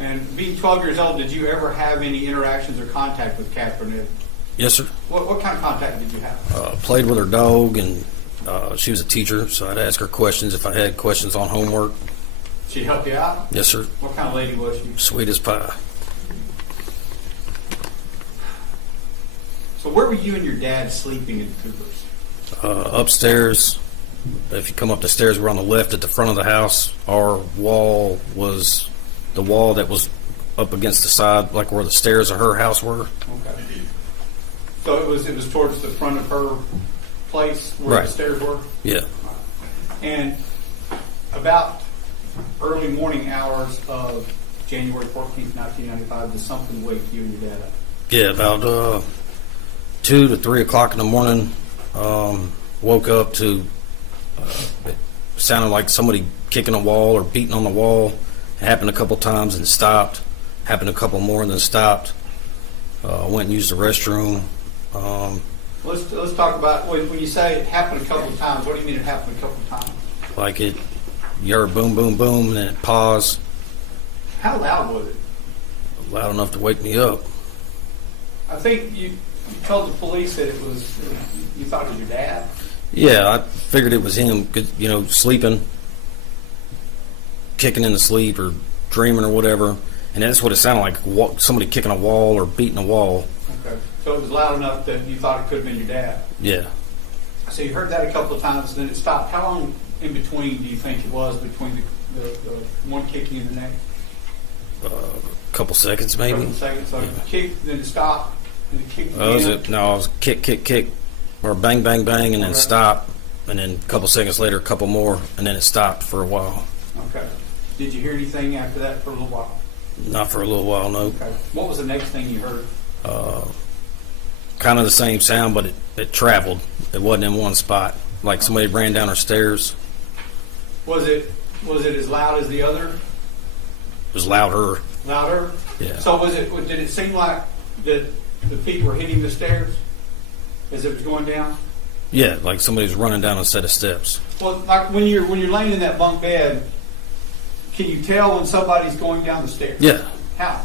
And being 12 years old, did you ever have any interactions or contact with Catherine Edwards? Yes, sir. What kind of contact did you have? Played with her dog, and she was a teacher, so I'd ask her questions if I had questions on homework. She helped you out? Yes, sir. What kind of lady was she? Sweet as pie. So where were you and your dad sleeping in Cooper's? Upstairs. If you come up the stairs, we're on the left at the front of the house. Our wall was the wall that was up against the side, like where the stairs of her house were. Okay. So it was towards the front of her place where Right. the stairs were? Yeah. And about early morning hours of January 14th, 1995, did something wake you and your dad up? Yeah, about 2 to 3 o'clock in the morning. Woke up to it sounded like somebody kicking a wall or beating on the wall. It happened a couple times and stopped. Happened a couple more and then stopped. Went and used the restroom. Let's talk about when you say it happened a couple of times. What do you mean it happened a couple of times? Like it, you heard boom, boom, boom, and then it paused. How loud was it? Loud enough to wake me up. I think you told the police that it was you thought it was your dad. Yeah, I figured it was him, sleeping, kicking in the sleep or dreaming or whatever. And that's what it sounded like, somebody kicking a wall or beating a wall. Okay. So it was loud enough that you thought it could have been your dad. Yeah. So you heard that a couple of times, and then it stopped. How long in between do you think it was between the one kicking in the neck? A couple seconds maybe. Couple seconds. So Yeah. it kicked, then it stopped, and it kicked Was again. it? No, I was kick, or bang, bang, bang, and then Okay. stop. And then a couple seconds later, a couple more, and then it stopped for a while. Okay. Did you hear anything after that for a little while? Not for a little while, no. Okay. What was the next thing you heard? Kind of the same sound, but it traveled. It wasn't in one spot. Like somebody ran down our stairs. Was it as loud as the other? It was louder. Louder? Yeah. So did it seem like that the feet were hitting the stairs as it was going down? Yeah, like somebody was running down a set of steps. Well, like when you're laying in that bunk bed, can you tell when somebody's going down the stairs? Yeah. How?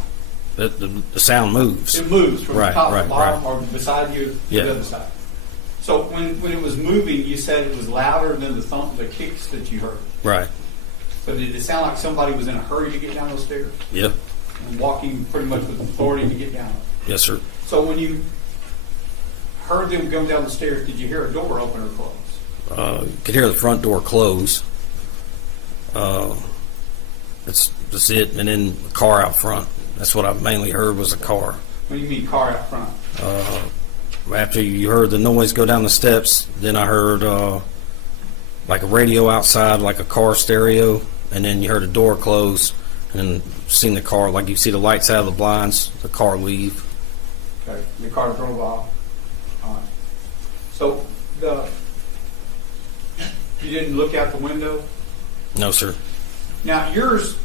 The sound moves. It moves from the Right, top to right, the bottom right. or beside you to Yeah. the other side. So when it was moving, you said it was louder than the kicks that you heard. Right. So did it sound like somebody was in a hurry to get down those stairs Yep. and walking pretty much with authority to get down? Yes, sir. So when you heard them go down the stairs, did you hear a door open or close? You could hear the front door close. That's it. And then the car out front. That's what I mainly heard was a car. What do you mean car out front? After you heard the noise go down the steps, then I heard like a radio outside, like a car stereo, and then you heard a door close, and then seen the car, like you see the lights out of the blinds, the car leave. Okay, the car drove off. All right. So you didn't look out the window? No, sir. Now yours,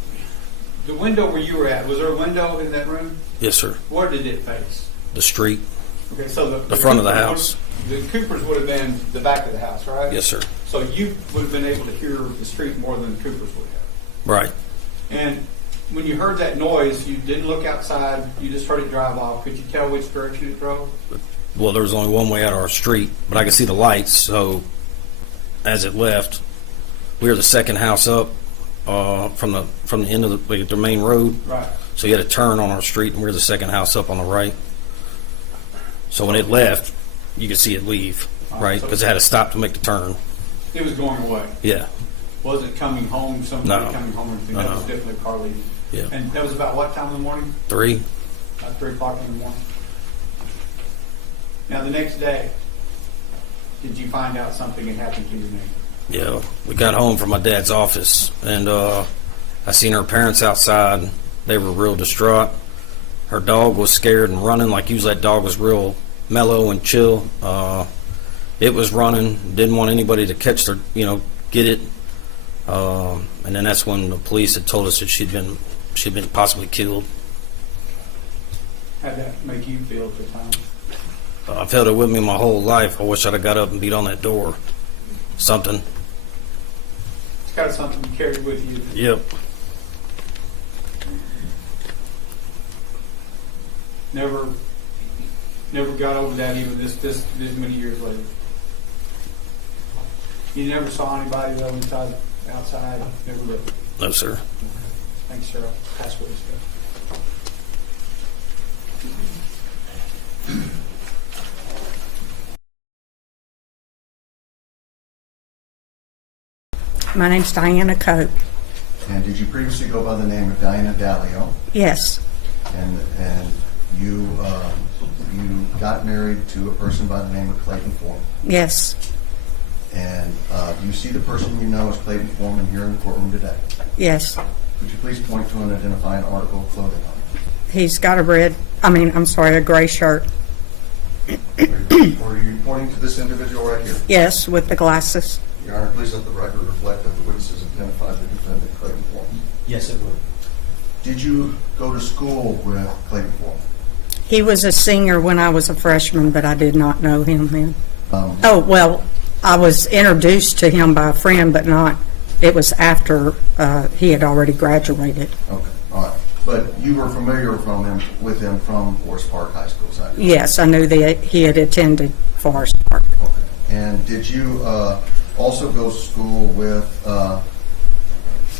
the window where you were at, was there a window in that room? Yes, sir. Where did it face? The street. Okay, so The front of the Coopers house. The Coopers would have been the back of the house, right? Yes, sir. So you would have been able to hear the street more than the Coopers would have. Right. And when you heard that noise, you didn't look outside, you just heard it drive off. Could you tell which direction it drove? Well, there was only one way out of our street, but I could see the lights. So as it left, we were the second house up from the end of the main road. Right. So you had to turn on our street, and we were the second house up on the right. So when it left, you could see it leave, right? Because it had to stop to make the turn. It was going away. Yeah. Wasn't coming home, somebody No. coming home or anything. No, That no. was definitely a car leaving. Yeah. And that was about what time in the morning? 3. About 3 o'clock in the morning. Now, the next day, did you find out something had happened to your neighbor? Yeah. We got home from my dad's office, and I seen her parents outside. They were real distraught. Her dog was scared and running. Like usually that dog was real mellow and chill. It was running, didn't want anybody to catch their, get it. And then that's when the police had told us that she'd been possibly killed. How'd that make you feel at the time? I've held it with me my whole life. I wish I'd have got up and beat on that door. Something. It's got something you carried with you. Yep. Never got over that even this many years later. You never saw anybody though outside? Never looked. No, sir. Thanks, sir. That's what he said. My name's Diana Cope. And did you previously go by the name of Diana Dalio? Yes, And you got married to a person by the name of Clayton Foreman. yes, And you see the person you know as Clayton Foreman here in the courtroom today. yes. Would you please point to and identify an article of clothing on him? He's got a a gray shirt. Are you pointing to this individual right here? Yes, with the glasses. Your Honor, please let the record reflect that the witnesses identified the defendant, Clayton Foreman. Yes, it would. Did you go to school with Clayton Foreman? He was a senior when I was a freshman, but I did not know him then. Oh, well, I was introduced to him by a friend, but it was after he had already graduated. Okay, all right. But you were familiar with him from Forest Park High School, is that correct? Yes, I knew that he had attended Forest Park. Okay. And did you also go to school with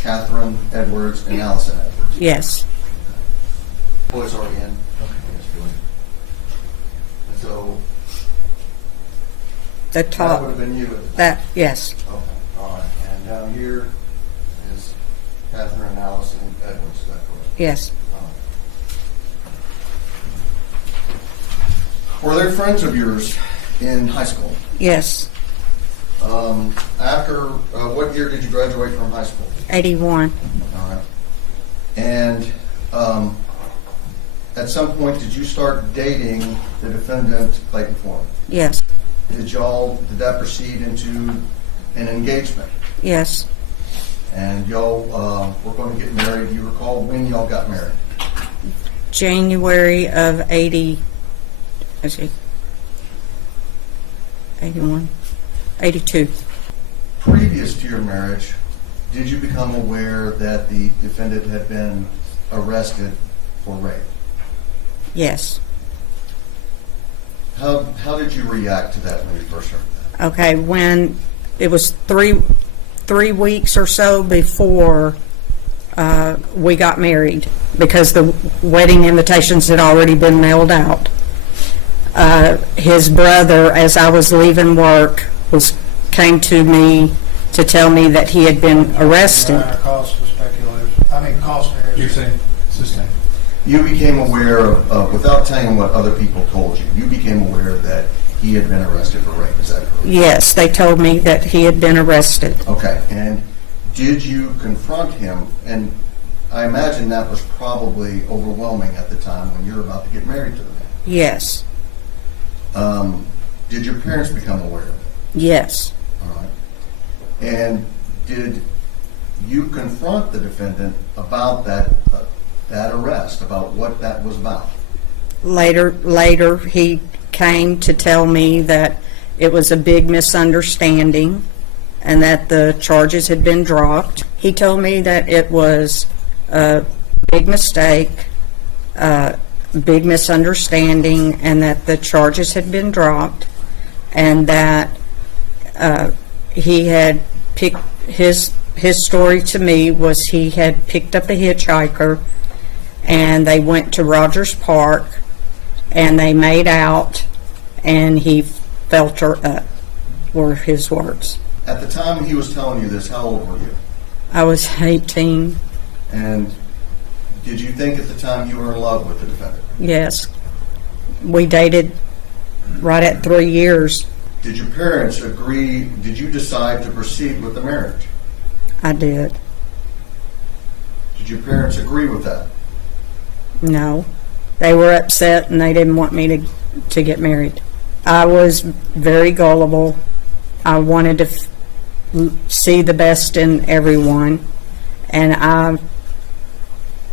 Catherine Edwards and Allison Edwards? Yes, Boys already in? Okay. So the that top, would have been you at the time? yes, Okay, all right. And down here is Catherine and Allison Edwards, is that correct? yes, All right. Were they friends of yours in high school? yes, After, what year did you graduate from high school? 81. All right. And at some point, did you start dating the defendant, Clayton Foreman? Yes, Did that proceed into an engagement? yes. And y'all were going to get married. Do you recall when y'all got married? January of 81, 82. Previous to your marriage, did you become aware that the defendant had been arrested for rape? Yes. How did you react to that when you first heard that? Okay, when it was three weeks or so before we got married, because the wedding invitations had already been mailed out. His brother, as I was leaving work, came to me to tell me that he had been arrested. Cause for speculation. Cause for You're saying it's the same. You became aware of, without telling what other people told you, you became aware that he had been arrested for rape. Is that correct? Yes, they told me that he had been arrested. Okay. And did you confront him? And I imagine that was probably overwhelming at the time when you're about to get married to the man. Yes, Did your parents become aware of it? yes, All right. And did you confront the defendant about that arrest, about what that was about? Later, he came to tell me that it was a big misunderstanding and that the charges had been dropped. He told me that it was big mistake, big misunderstanding, and that the charges had been dropped, and that he had picked his story to me was he had picked up a hitchhiker, and they went to Rogers Park, and they made out, and he felt her up, were his words. At the time he was telling you this, how old were you? I was 18. And did you think at the time you were in love with the defendant? Yes. We dated right at 3 years. Did your parents agree, did you decide to proceed with the marriage? I did. Did your parents agree with that? No. They were upset and they didn't want me to get married. I was very gullible. I wanted to see the best in everyone. And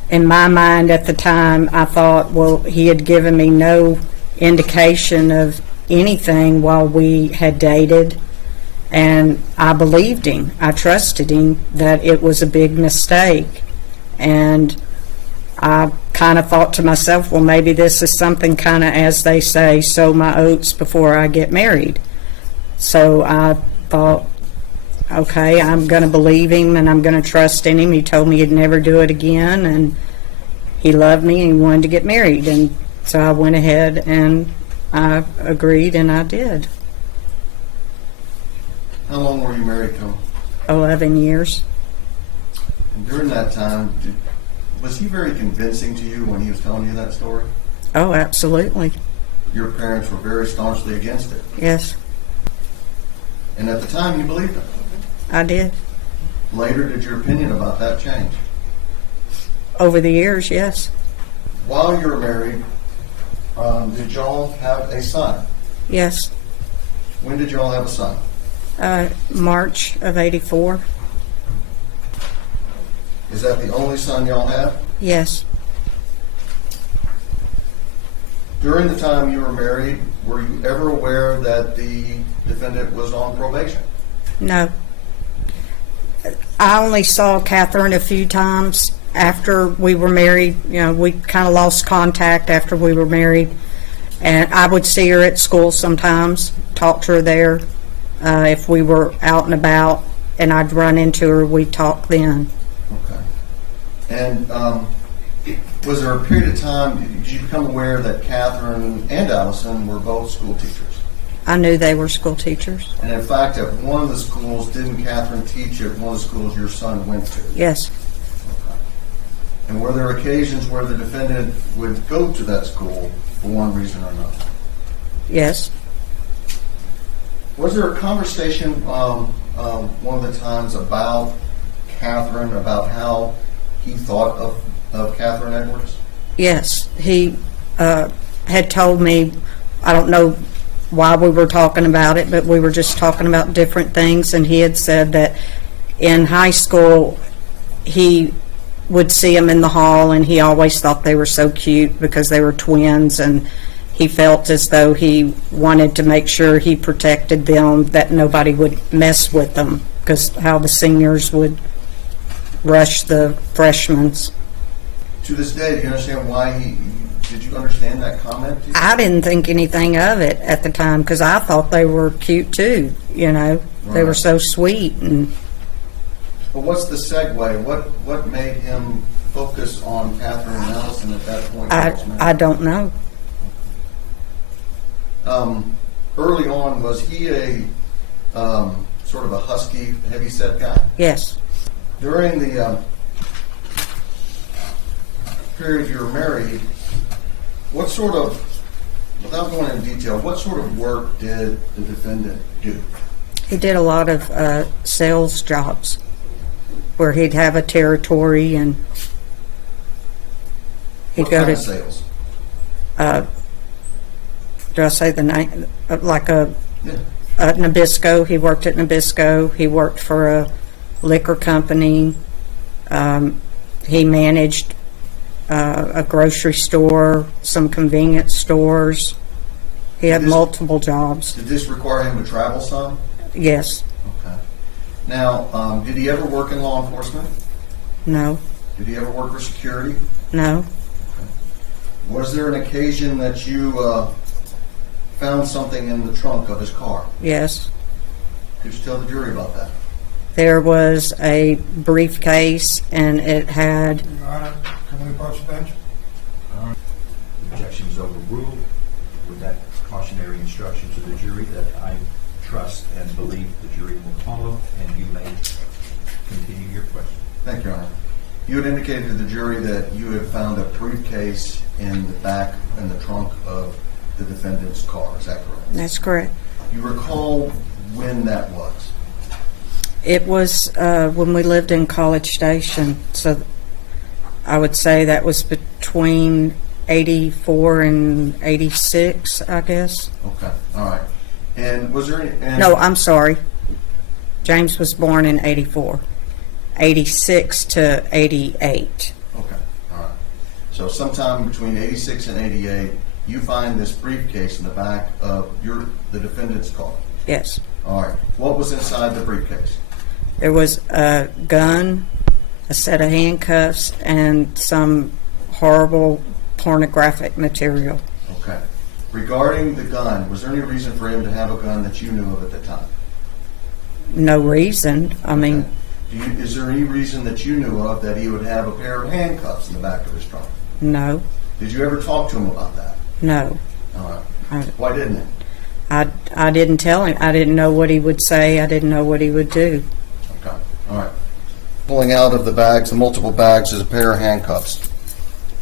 in my mind at the time, I thought, well, he had given me no indication of anything while we had dated. And I believed him. I trusted him that it was a big mistake. And I kind of thought to myself, well, maybe this is something kind of, as they say, sow my oats before I get married. So I thought, okay, I'm going to believe him and I'm going to trust in him. He told me he'd never do it again, and he loved me and he wanted to get married. And so I went ahead and I agreed, and I did. How long were you married to him? 11 years. And during that time, was he very convincing to you when he was telling you that story? Oh, absolutely. Your parents were very staunchly against it. Yes, And at the time, you believed him. I did. Later, did your opinion about that change? Over the years, yes. While you were married, did y'all have a son? Yes. When did y'all have a son? March of 84. Is that the only son y'all had? Yes. During the time you were married, were you ever aware that the defendant was on probation? No. I only saw Catherine a few times after we were married. You know, we kind of lost contact after we were married. And I would see her at school sometimes, talk to her there. If we were out and about and I'd run into her, we'd talk then. Okay. And was there a period of time, did you become aware that Catherine and Allison were both school teachers? I knew they were school teachers. And in fact, at one of the schools, didn't Catherine teach at one of the schools your son went to? Yes. Okay. And were there occasions where the defendant would go to that school for one reason or another? Yes. Was there a conversation one of the times about Catherine, about how he thought of Catherine Edwards? Yes. He had told me, I don't know why we were talking about it, but we were just talking about different things, and he had said that in high school he would see them in the hall and he always thought they were so cute because they were twins, and he felt as though he wanted to make sure he protected them, that nobody would mess with them, because how the seniors would rush the freshmen. To this day, do you understand why did you understand that comment? I didn't think anything of it at the time because I thought they were cute too, you know. They were Right. so sweet. And But what's the segue? What made him focus on Catherine and Allison at that point? I don't know. Early on, was he a sort of a husky, heavy-set guy? Yes. During the period you were married, what sort of, without going into detail, what sort of work did the defendant do? He did a lot of sales jobs where he'd have a territory and he'd What go kind to of sales? do I say the name? Like a Yeah. Nabisco. He worked at Nabisco. He worked for a liquor company. He managed a grocery store, some convenience stores. He had This- multiple jobs. Did this require him to travel some? Yes. Okay. Now, did he ever work in law enforcement? No. Did he ever work for security? No. Was there an occasion that you found something in the trunk of his car? Yes. Could you tell the jury about that? There was a briefcase, and it had, Your Honor, can we approach the bench? Objection is overruled with that cautionary instruction to the jury that I trust and believe the jury will follow, and you may continue your question. Thank you, Your Honor. You had indicated to the jury that you had found a briefcase in the back in the trunk of the defendant's car. Is that correct? that's correct. You recall when that was? It was when we lived in College Station, so I would say that was between 84 and 86, I guess. Okay, all right. And was there any... No, I'm sorry. James was born in 84. 86 to 88. Okay, all right. So sometime between 86 and 88, you find this briefcase in the back of the defendant's car. Yes. All right. What was inside the briefcase? There was a gun, a set of handcuffs, and some horrible pornographic material. Okay. Regarding the gun, was there any reason for him to have a gun that you knew of at the time? No reason. I mean, Is there any reason that you knew of that he would have a pair of handcuffs in the back of his trunk? no, Did you ever talk to him about that? no. All right. Why didn't it? I didn't tell him. I didn't know what he would say. I didn't know what he would do. Okay. All right. Pulling out of the bags, the multiple bags, is a pair of handcuffs.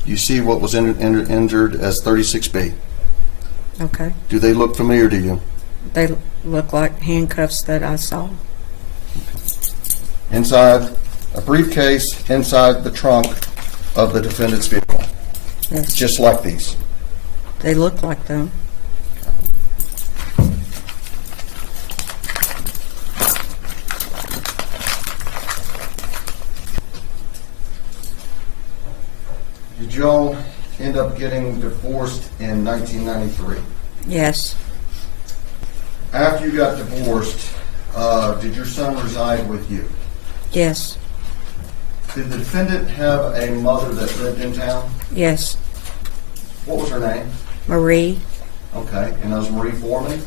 You see what was injured as 36B. Okay. Do they look familiar to you? They look like handcuffs that I saw. Inside a briefcase, inside the trunk of the defendant's vehicle. Yes. Just like these. They look like them. Did y'all end up getting divorced in 1993? Yes. After you got divorced, did your son reside with you? Yes. Did the defendant have a mother that lived in town? Yes. What was her name? Marie. Okay, and that was Marie Foreman?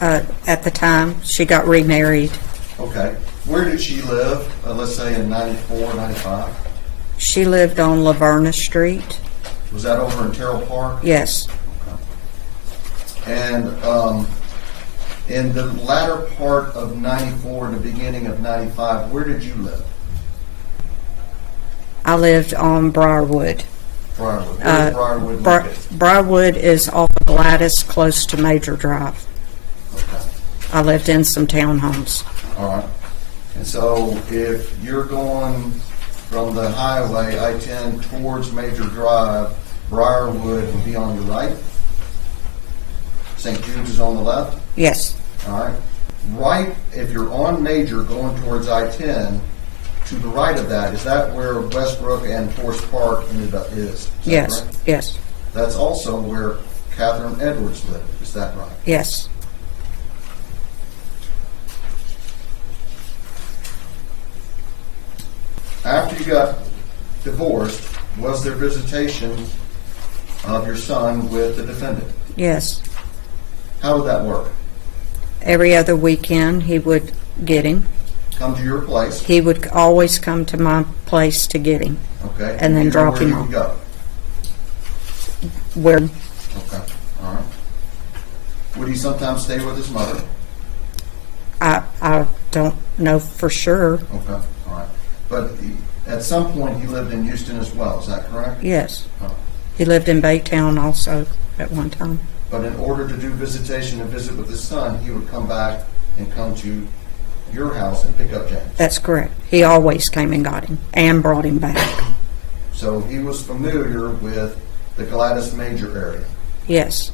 At the time, she got remarried. Okay. Where did she live, let's say in 94, 95? She lived on Laverna Street. Was that over in Terrell Park? Yes. And in the latter part of 94 and the beginning of 95, where did you live? I lived on Briarwood. Briarwood. Where is Briarwood located? Briarwood is off of Gladys, close to Major Drive. Okay. I lived in some townhomes. All right. And so if you're going from the highway, I-10, towards Major Drive, Briarwood would be on your right. St. Jude's is on the left. Yes. All right. Right, if you're on Major going towards I-10, to the right of that, is that where Westbrook and Forest Park ended up is? That Yes. correct? Yes. That's also where Catherine Edwards lived. Is that right? Yes. After you got divorced, was there visitation of your son with the defendant? Yes. How would that work? Every other weekend, he would get him. Come to your place, He would always come to my place to get him. okay? And then you know drop where him you off. would go. Where Okay, all right. Would he sometimes stay with his mother? I don't know for sure. Okay, all right. But at some point, he lived in Houston as well, is that correct? Yes. Oh. He lived in Baytown also at one time. But in order to do visitation and visit with his son, he would come back and come to your house and pick up James. That's correct. He always came and got him and brought him back. So he was familiar with the Gladys Major area. Yes.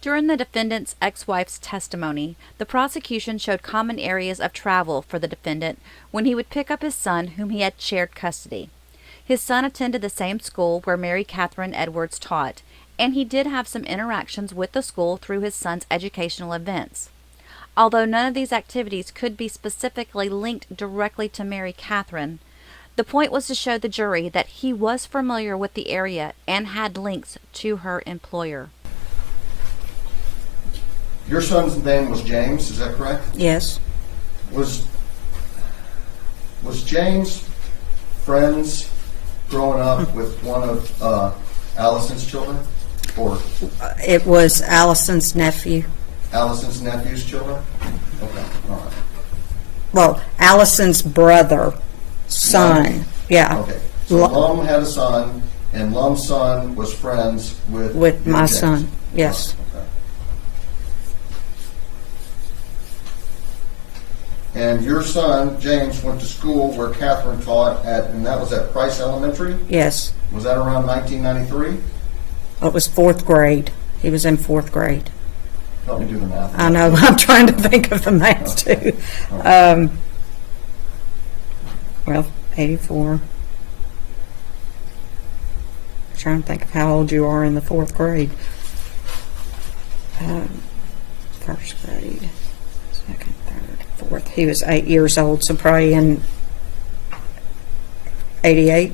During the defendant's ex-wife's testimony, the prosecution showed common areas of travel for the defendant when he would pick up his son, whom he had shared custody. His son attended the same school where Mary Catherine Edwards taught, and he did have some interactions with the school through his son's educational events. Although none of these activities could be specifically linked directly to Mary Catherine, The point was to show the jury that he was familiar with the area and had links to her employer. Your son's name was James, is that correct? Yes. Was James friends growing up with one of Allison's children? Or It was Allison's nephew. Allison's nephew's children? Okay, all right. Well, Allison's brother, son. Lum? Yeah. Okay, so Lum had a son, and Lum's son was friends with My James. son, yes. Okay. And your son, James, went to school where Catherine taught at, and that was at Price Elementary? Yes. Was that around 1993? It was fourth grade. He was in fourth grade. Help me do the math. I know, I'm trying to think of the math too. Well, 84. Trying to think of how old you are in the fourth grade. First grade, second, third, fourth. He was 8 years old, so probably in 88.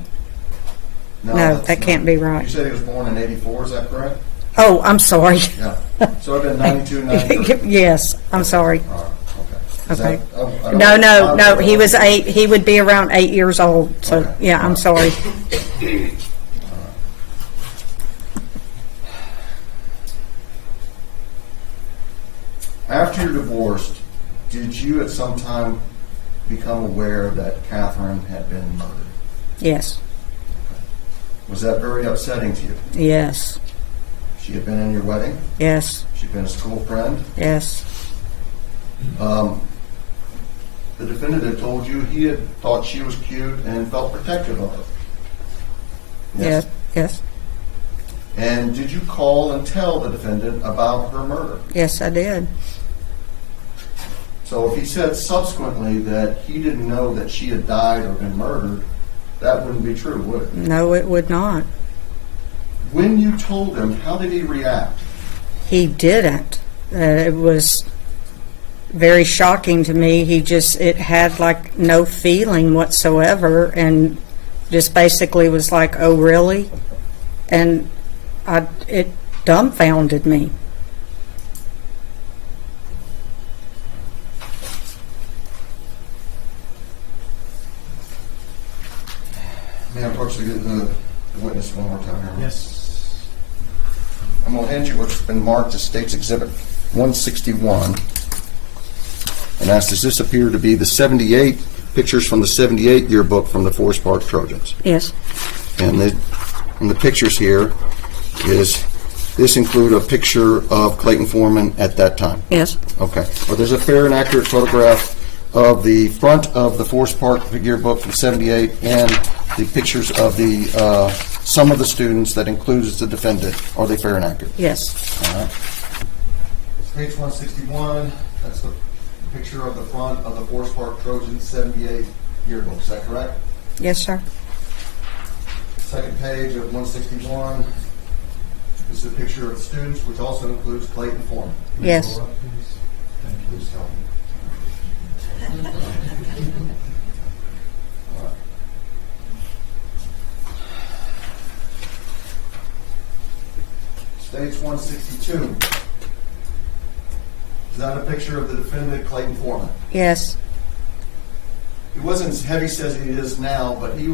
No, that's that can't not- be right. You said he was born in 84, is that correct? Oh, I'm sorry. Yeah. So it'd been 92, 93. Yes, I'm sorry. All right, okay. Is Okay. that- I don't- No, he was 8. He would be around 8 years old. So, Okay. yeah, I'm sorry. After you're divorced, did you at some time become aware that Catherine had been murdered? Yes, Was that very upsetting to you? yes, She had been in your wedding. yes, She'd been a school friend. yes, The defendant had told you he had thought she was cute and felt protective of her. yes, yes, And did you call and tell the defendant about her murder? yes, I did. So if he said subsequently that he didn't know that she had died or been murdered, that wouldn't be true, would it? No, it would not. When you told him, how did he react? He didn't. It was very shocking to me. It had like no feeling whatsoever and just basically was like, oh, really? And it dumbfounded me. May I approach the witness one more time here? Yes. I'm going to hand you what's been marked as State's Exhibit 161 and ask, does this appear to be the 78 pictures from the 78 yearbook from the Forest Park Trojans? Yes, And the pictures here this include a picture of Clayton Foreman at that time? yes, Okay. Well, there's a fair and accurate photograph of the front of the Forest Park yearbook from 78 and the pictures of the some of the students that includes the defendant. Are they fair and accurate? yes, All right. Page 161, that's the picture of the front of the Forest Park Trojans 78 yearbook. Is that correct? yes, sir. Second page of 161 is a picture of the students, which also includes Clayton Foreman. Yes. Please help me. All right. Stage 162. Is that a picture of the defendant, Clayton Foreman? Yes. He wasn't as heavy as he is now, but he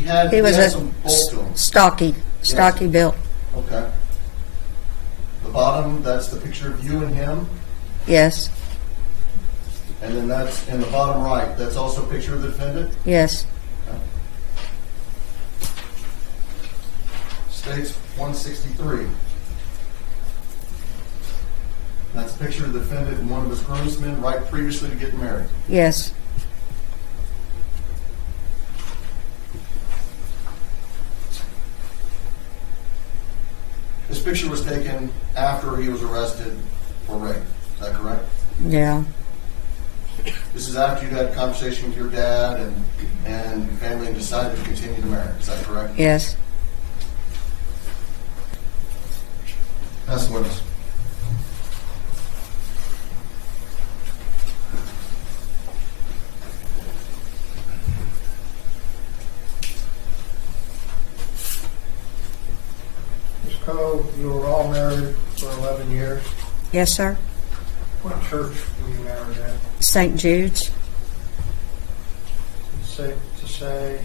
had He was some bulk to him. stocky built. Okay. The bottom, that's the picture of you and him. Yes, And then that's in the bottom right. That's also a picture of the defendant. yes, States 163. That's a picture of the defendant and one of his groomsmen right previously to getting married. yes, This picture was taken after he was arrested for rape. Is that correct? yeah, This is after you had a conversation with your dad and family and decided to continue to marry. Is that correct? yes. That's the witness. 7 years. Yes, sir. What church were you married at? St. Jude's. It's safe to say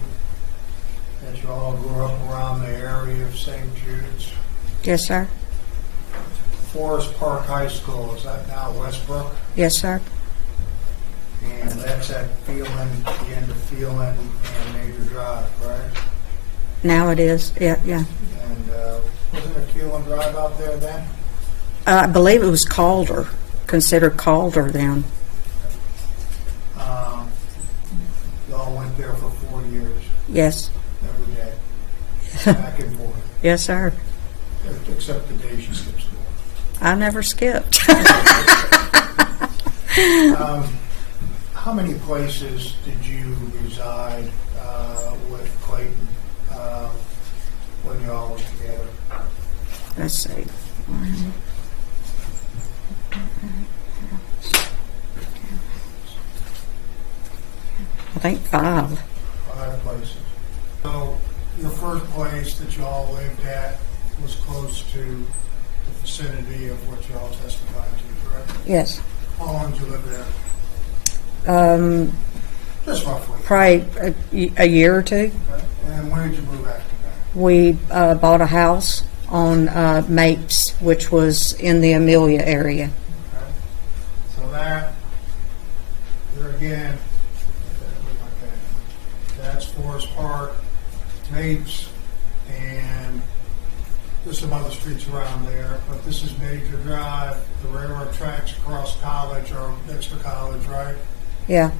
that you all grew up around the area of St. Jude's. Yes, sir. Forest Park High School, is that now Westbrook? Yes, sir. And that's at Phelan, the end of Phelan and Major Drive, right? Now it is. Yeah, yeah. And wasn't it Phelan Drive out there then? I believe it was Calder, considered Calder then. You all went there for 4 years, Yes. every day, back and forth, Yes, sir. except the days you skipped school. I never skipped. How many places did you reside with Clayton when you all were together? Let's see. I think 5. 5 places. So your first place that you all lived at was close to the vicinity of what you all testified to, correct? Yes. How long did you live there? Just roughly. Probably a year or two. Okay. And when did you move after that? We bought a house on Mapes, which was in the Amelia area. Okay. So that, there again, that's Forest Park, Mapes, and there's some other streets around there, but this is Major Drive. The railroad tracks across College or next to College, right? Yeah.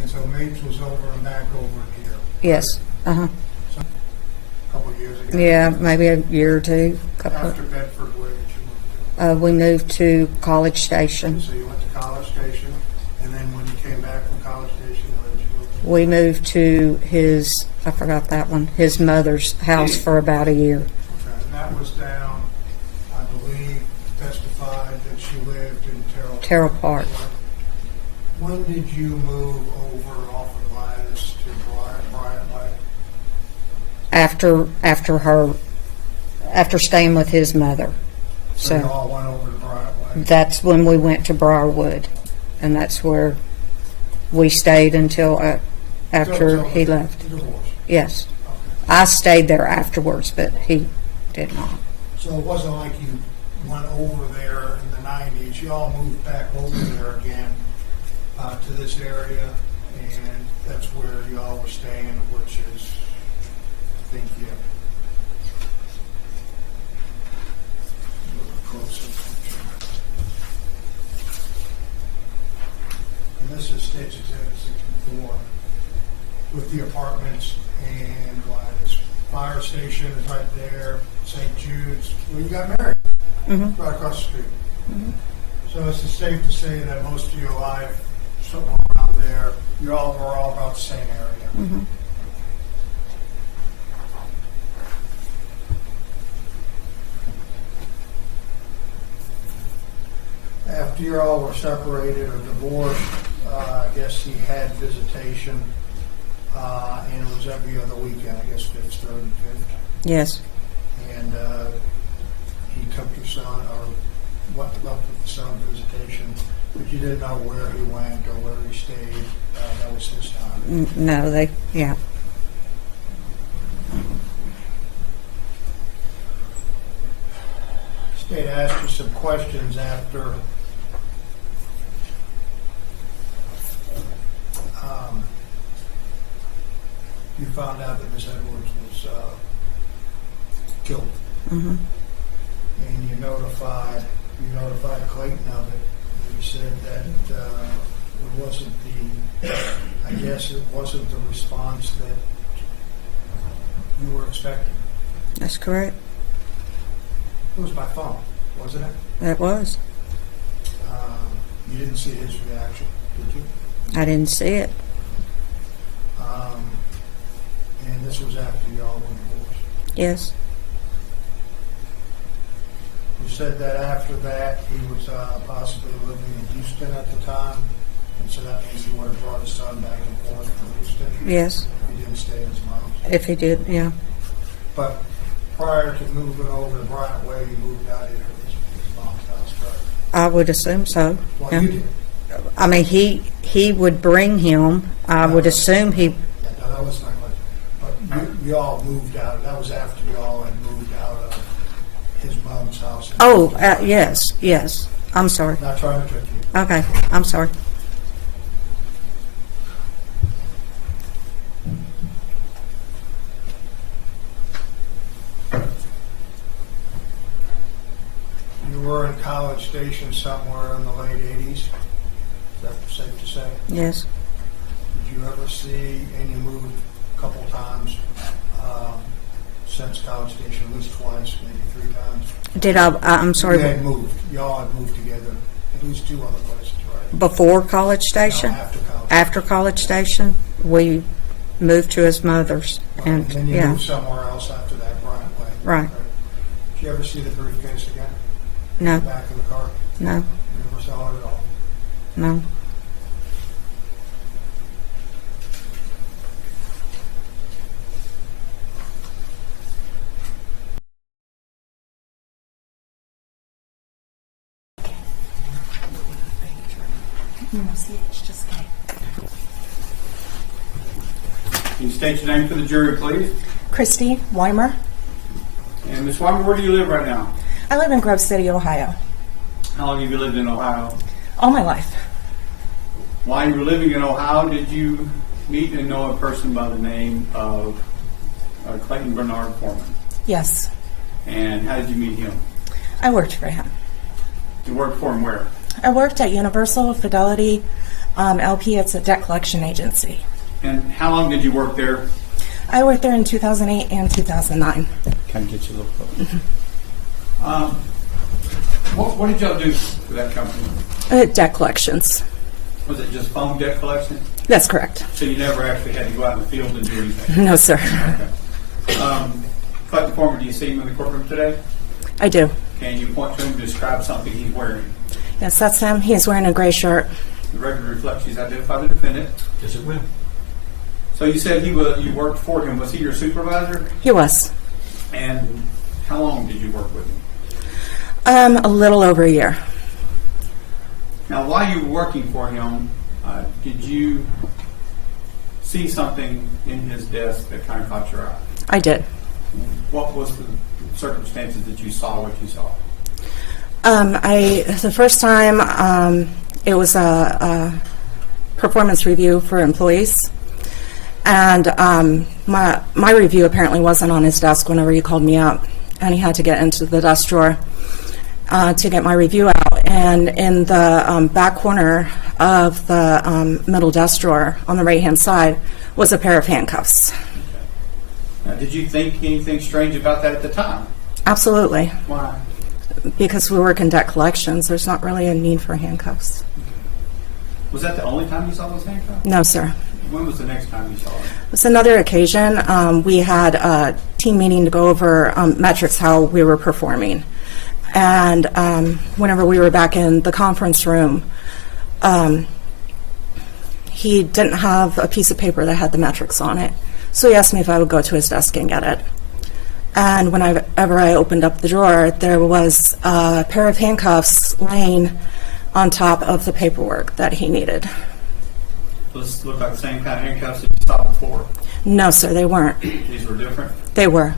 And so Mapes was over and back over here. Yes. Uh-huh. So, a couple of years ago. Yeah, maybe a year or two. After Bedford, where did you move We moved to College to? Station. So you went to College Station, and then when you came back from College Station, where did you move to? We moved to his, I forgot that one, his mother's house for about a year. Okay, and that was down, I believe, testified that she lived in Terrell Park. When did you move over off of Linus to Bryant Way? After staying with his mother. So you So all went over to Bryant Way? that's when we went to Briarwood, and that's where we stayed until after Until he the left. Divorce. Yes. Okay. I stayed there afterwards, but he did not. So it wasn't like you went over there in the 90s. You all moved back over there again to this area, and that's where you all were staying, which is, I think, you a little closer. And this is State's Exhibit 64 with the apartments and Linus. Fire station is right there, St. Jude's, where you got married, right across the street. So it's safe to say that most of your life, somewhere around there, you all were all about the same area. After you all were separated or divorced, I guess he had visitation, and it was every other weekend, I guess 5th, 3rd, and 5th. Yes. And he took your son, or left with the son visitation, but you didn't know where he went or where he stayed. That was his time. No, yeah. State asked you some questions after you found out that Miss Edwards was killed. And you notified Clayton of it. And you said that it wasn't I guess it wasn't the response that you were expecting. That's correct. It was by phone, wasn't it? That was. You didn't see his reaction, did you? I didn't see it. And this was after you all were divorced. Yes. You said that after that, he was possibly living in Houston at the time, and so that means he would have brought his son back and forth from Houston. Yes. He didn't stay at his mom's. If he did, yeah. But prior to moving over to Bryant Way, he moved out here at his mom's I would assume so. Well, yeah. you did. I mean, he would bring him. I would assume he. Yeah, no, that was my question. But you all moved out, that was after you all had moved out of his mom's house. Oh, yes. I'm sorry. Not trying to trick you. Okay, I'm sorry. You were in College Station somewhere in the late 80s. Is that safe to say? Yes. Did you ever see, and you moved a couple times since College Station, at least twice, maybe 3 times? Did I'm sorry. You had moved. Y'all had moved together at least 2 other places, right? Before College Station? No, after College. After College Station, we moved to his mother's, Right. and then you yeah, moved somewhere else after that, right? Right. Did you ever see the briefcase again? no, Back of the car? no, You never saw it at all? no. Can you state your name for the jury, please? Christy Weimer. And Ms. Weimer, where do you live right now? I live in Grove City, Ohio. How long have you lived in Ohio? All my life. While you were living in Ohio, did you meet and know a person by the name of Clayton Bernard Foreman? Yes. And how did you meet him? I worked for him. You worked for him where? I worked at Universal Fidelity LP. It's a debt collection agency. And how long did you work there? I worked there in 2008 and 2009. Can I get you a little closer? What did y'all do for that company? Debt collections. Was it just phone debt collection? That's correct. So you never actually had to go out in the field and do anything? No, sir. Okay. Clayton Foreman, do you see him in the courtroom today? I do. Can you point to him and describe something he's wearing? Yes, that's him. He's wearing a gray shirt. The record reflects he's identified the defendant. Yes, it will. So you said you worked for him. Was he your supervisor? He was. And how long did you work with him? A little over a year. Now, while you were working for him, did you see something in his desk that kind of caught your eye? I did. What was the circumstances that you saw what you saw? The first time it was a performance review for employees, and my review apparently wasn't on his desk whenever he called me up, and he had to get into the desk drawer to get my review out. And in the back corner of the middle desk drawer on the right-hand side was a pair of handcuffs. Now, did you think anything strange about that at the time? Absolutely. Why? Because we work in debt collections, there's not really a need for handcuffs. Was that the only time you saw those handcuffs? No, sir. When was the next time you saw it? It was another occasion. We had a team meeting to go over metrics, how we were performing. And whenever we were back in the conference room, he didn't have a piece of paper that had the metrics on it. So he asked me if I would go to his desk and get it. And whenever I opened up the drawer, there was a pair of handcuffs laying on top of the paperwork that he needed. Does this look like the same kind of handcuffs that you saw before? No, sir, they weren't. These were different? They were.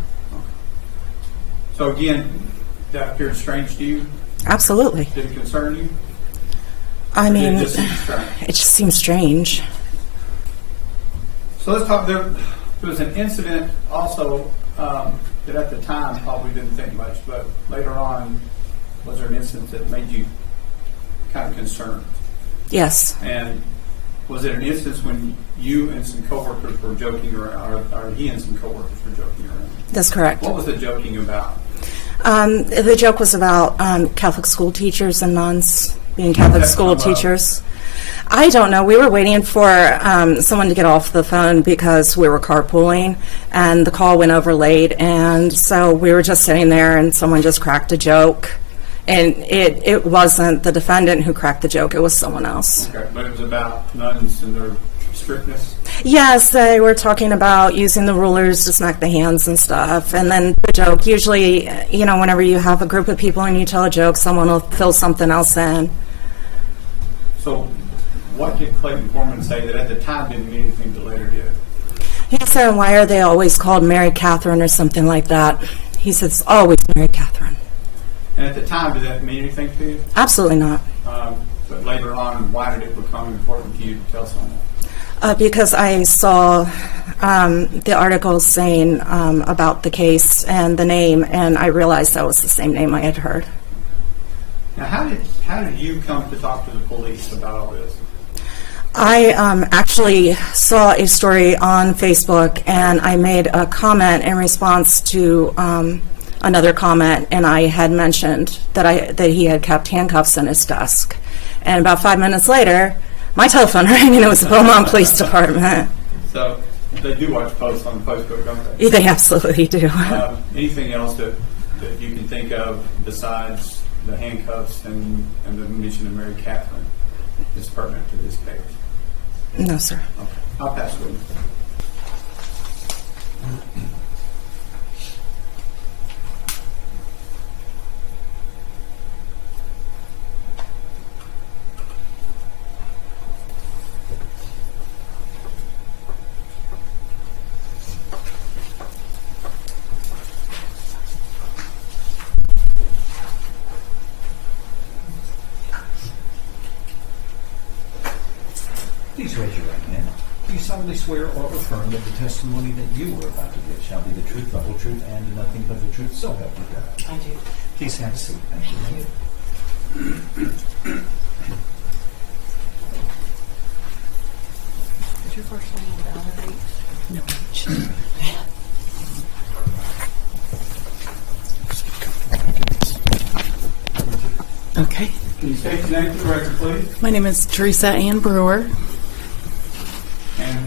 So again, that appeared strange to you? Absolutely. Did it concern you? I mean, It just seems strange. it just seems strange. So let's talk. There was an incident also that at the time probably didn't think much, but later on, was there an incident that made you kind of concerned? Yes. And was it an instance when you and some coworkers were joking around, or he and some coworkers were joking around? That's correct. What was the joking about? The joke was about Catholic school teachers and nuns being Catholic school teachers. I don't know. We were waiting for someone to get off the phone because we were carpooling, and the call went over late, and so we were just sitting there, and someone just cracked a joke. And it wasn't the defendant who cracked the joke. It was someone else. Okay, but it was about nuns and their strictness? Yes, they were talking about using the rulers to smack the hands and stuff. And then the joke, usually, whenever you have a group of people and you tell a joke, someone will fill something else in. So what did Clayton Foreman say that at the time didn't mean anything but later did? He said, why are they always called Mary Catherine or something like that? He said, it's always Mary Catherine. And at the time, did that mean anything to you? Absolutely not. But later on, why did it become important to you to tell someone? Because I saw the articles saying about the case and the name, and I realized that was the same name I had heard. Now, how did you come to talk to the police about all this? I actually saw a story on Facebook, and I made a comment in response to another comment, and I had mentioned that he had kept handcuffs in his desk. And about 5 minutes later, my telephone rang, and it was the Beaumont Police Department. So they do watch posts on Facebook, don't they? They absolutely do. Anything else that you can think of besides the handcuffs and the mention of Mary Catherine that's pertinent to this case? No, sir. Okay. I'll pass it on. Please raise your right hand. Do you solemnly swear or affirm that the testimony that you were about to give shall be the truth, the whole truth, and nothing but the truth? So help you God. I do. Please have a seat. Thank you. Did your first name validate? No. Okay. Can you state your name for the record, please? My name is Teresa Ann Brewer. And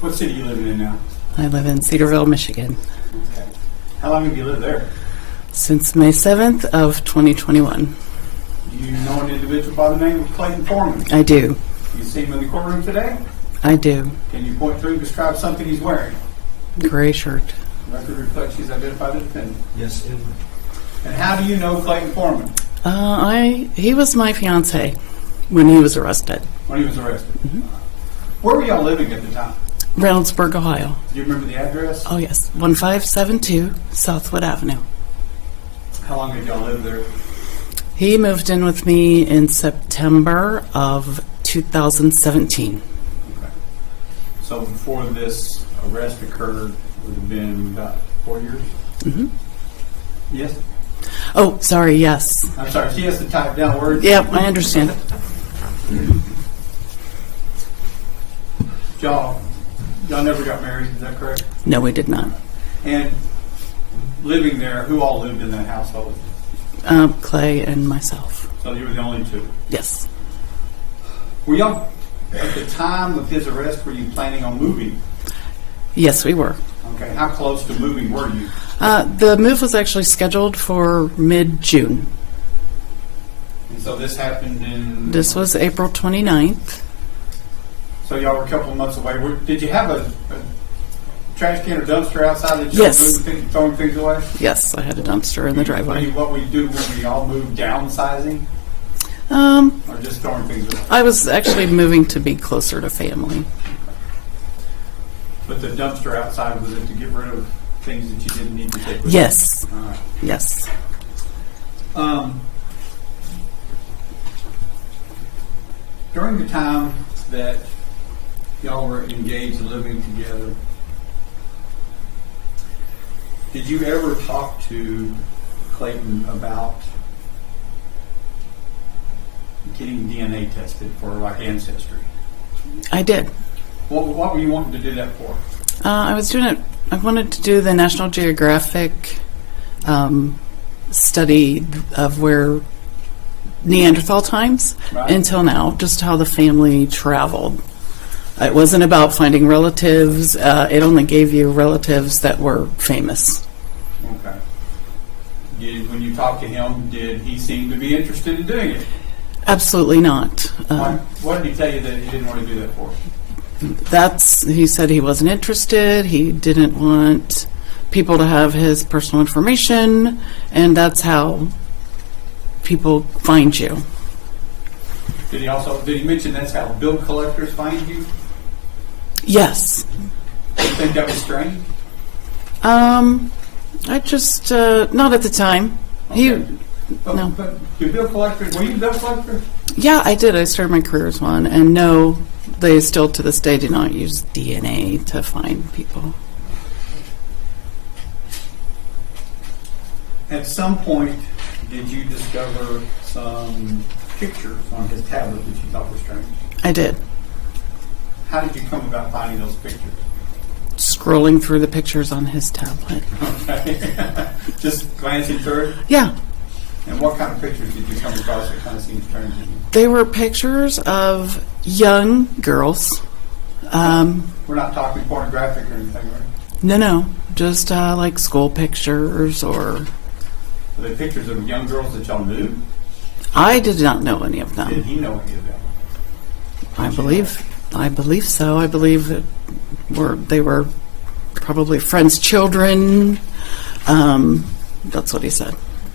what city are you living in now? I live in Cedarville, Michigan. Okay. How long have you lived there? Since May 7th of 2021. Do you know an individual by the name of Clayton Foreman? I do. You see him in the courtroom today? I do. Can you point to and describe something he's wearing? Gray shirt. The record reflects he's identified the defendant. Yes, it would. And how do you know Clayton Foreman? He was my fiance when he was arrested. When he was arrested? Mm-hmm. Where were y'all living at the time? Reynoldsburg, Ohio. Do you remember the address? Oh, yes. 1572 Southwood Avenue. How long did y'all live there? He moved in with me in September of 2017. Okay. So before this arrest occurred, it would have been about 4 years? Mm-hmm. Yes? Oh, sorry, yes. I'm sorry, she has to type down words. Yep, I understand. Y'all never got married, is that correct? No, we did not. And living there, who all lived in that household? Clay and myself. So you were the only two? Yes. Were y'all, at the time of his arrest, were you planning on moving? Yes, we were. Okay, how close to moving were you? The move was actually scheduled for mid-June. And so this happened in... This was April 29th. So y'all were a couple of months away. Did you have a trash can or dumpster outside that you Yes. were throwing things away? Yes, I had a dumpster in the driveway. What we do when we all move, downsizing? Or just throwing things away? I was actually moving to be closer to family. But the dumpster outside, was it to get rid of things that you didn't need to take with Yes. you? All right. Yes. During the time that y'all were engaged and living together, did you ever talk to Clayton about getting DNA tested for like ancestry? I did. What were you wanting to do that for? I was doing it. I wanted to do the National Geographic study of where Neanderthal times Right. until now, just how the family traveled. It wasn't about finding relatives. It only gave you relatives that were famous. Okay. When you talked to him, did he seem to be interested in doing it? Absolutely not. What did he tell you that he didn't want to do that for? he said he wasn't interested. He didn't want people to have his personal information, and that's how people find you. Did he mention that's how bill collectors find you? Yes. Do you think that was strange? I just, not at the time. Okay. No. But do bill collectors, were you a bill collector? Yeah, I did. I started my career as one, and no, they still to this day do not use DNA to find people. At some point, did you discover some pictures on his tablet that you thought were strange? I did. How did you come about finding those pictures? Scrolling through the pictures on his tablet. Okay. Just glancing through it? Yeah, And what kind of pictures did you come across that kind of seemed strange to you? they were pictures of young girls. We're not talking pornographic or anything, right? No, just like school pictures or. Were they pictures of young girls that y'all knew? I did not know any of Did them. he know any of them? I believe so. I believe that they were probably friends' children. That's what he said.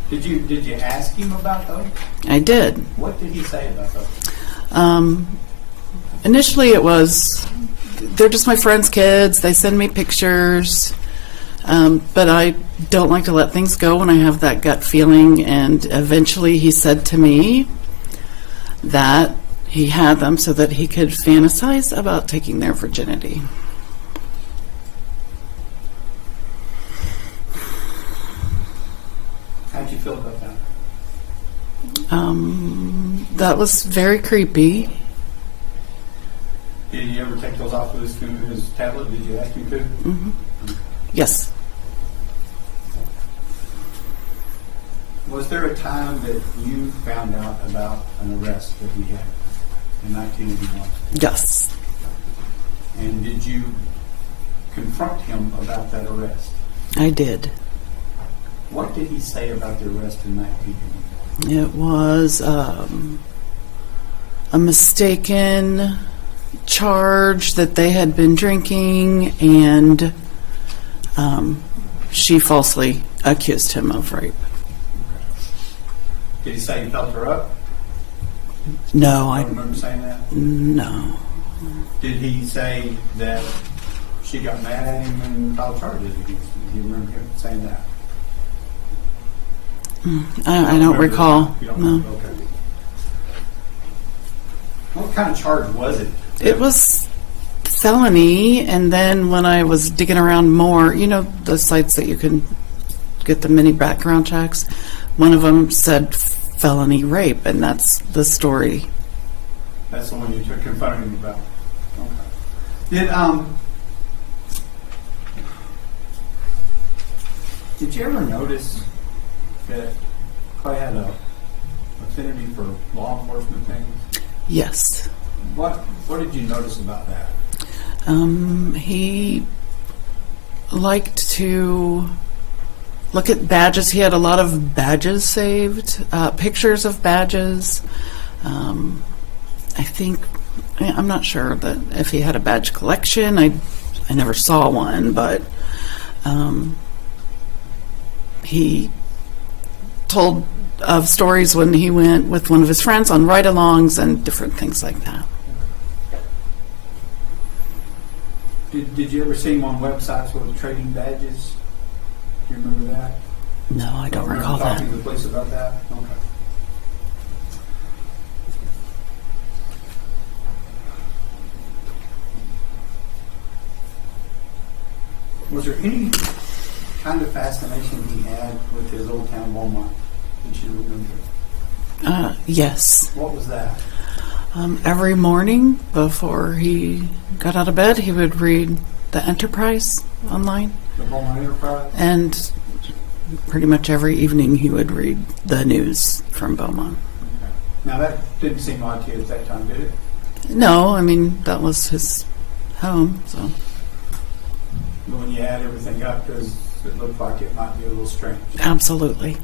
Did you ask him about those? I did. What did he say about those? Initially, it was they're just my friends' kids. They send me pictures, but I don't like to let things go when I have that gut feeling. And eventually, he said to me that he had them so that he could fantasize about taking their virginity. How'd you feel about that? That was very creepy. Did he ever take those off of his tablet? Did you ask him to? Yes. Was there a time that you found out about an arrest that he had in 1981? Yes. And did you confront him about that arrest? I did. What did he say about the arrest in 1981? It was a mistaken charge that they had been drinking, and she falsely accused him of rape. Did he say he felt her up? No, I I don't remember saying that. no. Did he say that she got mad at him and filed charges against him? Do you remember him saying that? I don't recall. You don't No. remember? Okay. What kind of charge was it? It was felony, and then when I was digging around more, the sites that you can get the mini background checks, one of them said felony rape, and that's the story. That's the one you took confronting him about. Okay. Did you ever notice that Clay had a affinity for law enforcement things? Yes. What did you notice about that? He liked to look at badges. He had a lot of badges saved, pictures of badges. I think, I'm not sure that if he had a badge collection. I never saw one, but he told of stories when he went with one of his friends on ride-alongs and different things like that. Did you ever see him on websites with trading badges? Do you remember that? No, I don't recall that. Talking to the police about that? Okay. Was there any kind of fascination he had with his old town Beaumont that you remember? Yes. What was that? Every morning before he got out of bed, he would read the Enterprise online. The Beaumont Enterprise? And pretty much every evening he would read the news from Beaumont. Okay. Now that didn't seem odd to you at that time, did it? No, I mean, that was his home, so. When you add everything up, does it look like it might be a little strange? Absolutely.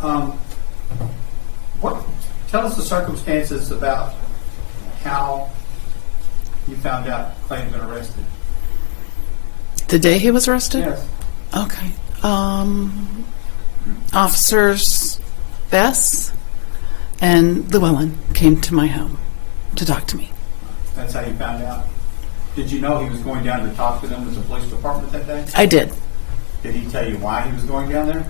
Tell us the circumstances about how you found out Clayton's been arrested? The day he was arrested? Yes. Okay. Officers Bess and Llewellyn came to my home to talk to me. That's how you found out? Did you know he was going down to talk to them with the police department that day? I did. Did he tell you why he was going down there?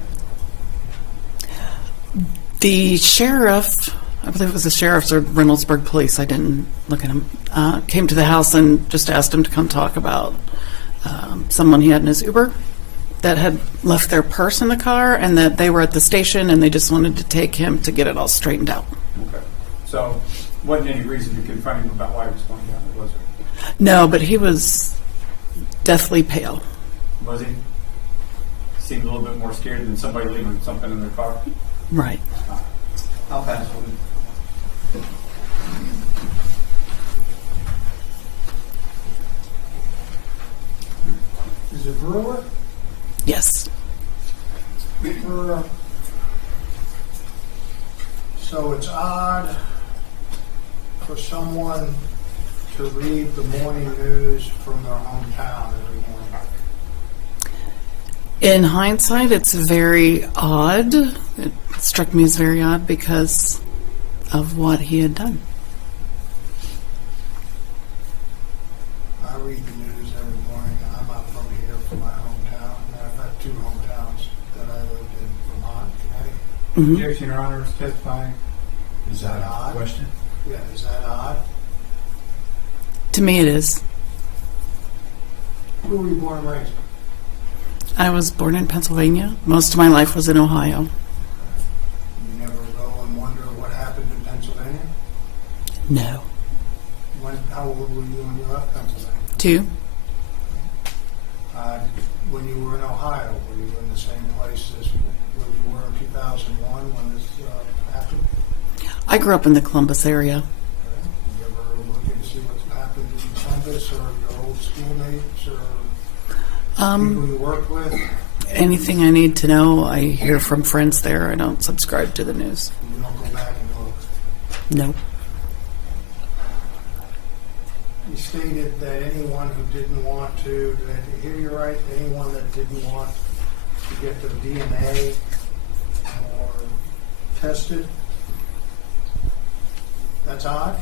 The sheriff, I believe it was the sheriff's or Reynoldsburg Police, I didn't look at him, came to the house and just asked him to come talk about someone he had in his Uber that had left their purse in the car and that they were at the station and they just wanted to take him to get it all straightened out. Okay. So, wasn't any reason to confront him about why he was going down there, was there? No, but he was deathly pale. Was he? Seemed a little bit more scared than somebody leaving something in their car? Right. I'll pass on it. Is it Brewer? Yes. Brewer. So it's odd for someone to read the morning news from their hometown every morning. In hindsight, it's very odd. It struck me as very odd because of what he had done. I read the news every morning. I'm up from here from my hometown. Matter of fact, 2 hometowns that I lived in Vermont, Connecticut. Mhm. Objection, Your Honor, is testifying. Is that a Odd. question? Yeah, is that odd? To me, it is. Who were you born and raised? I was born in Pennsylvania. Most of my life was in Ohio. You never go and wonder what happened in Pennsylvania? No. How old were you when you left Pennsylvania? 2. When you were in Ohio, were you in the same place as where you were in 2001 when this happened? I grew up in the Columbus area. You ever look in to see what's happened in Columbus or your old schoolmates or people you worked with? Anything I need to know, I hear from friends there. I don't subscribe to the news. You don't go back and look. No. You stated that anyone who didn't want to, did I hear you right? Anyone that didn't want to get their DNA or tested? That's odd?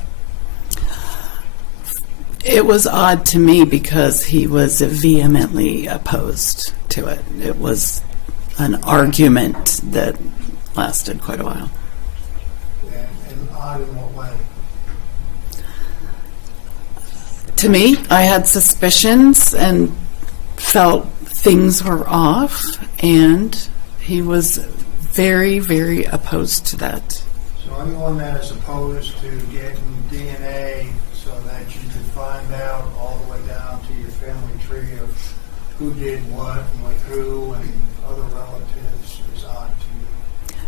It was odd to me because he was vehemently opposed to it. It was an argument that lasted quite a while. And odd in what way? To me, I had suspicions and felt things were off, and he was very, very opposed to that. So anyone that is opposed to getting DNA so that you could find out all the way down to your family tree of who did what and with who and other relatives is odd to you?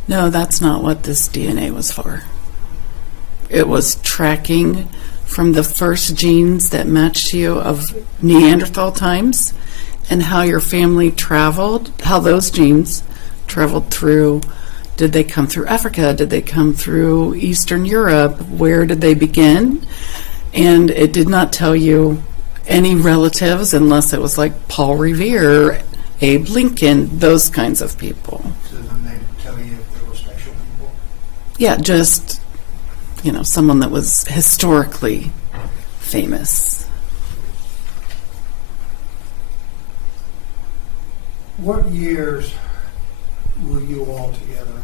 No, that's not what this DNA was for. It was tracking from the first genes that matched you of Neanderthal times and how your family traveled, how those genes traveled through. Did they come through Africa? Did they come through Eastern Europe? Where did they begin? And it did not tell you any relatives unless it was like Paul Revere, Abe Lincoln, those kinds of people. So then they tell you if they were special people? Yeah, just, someone that was historically famous. What years were you all together?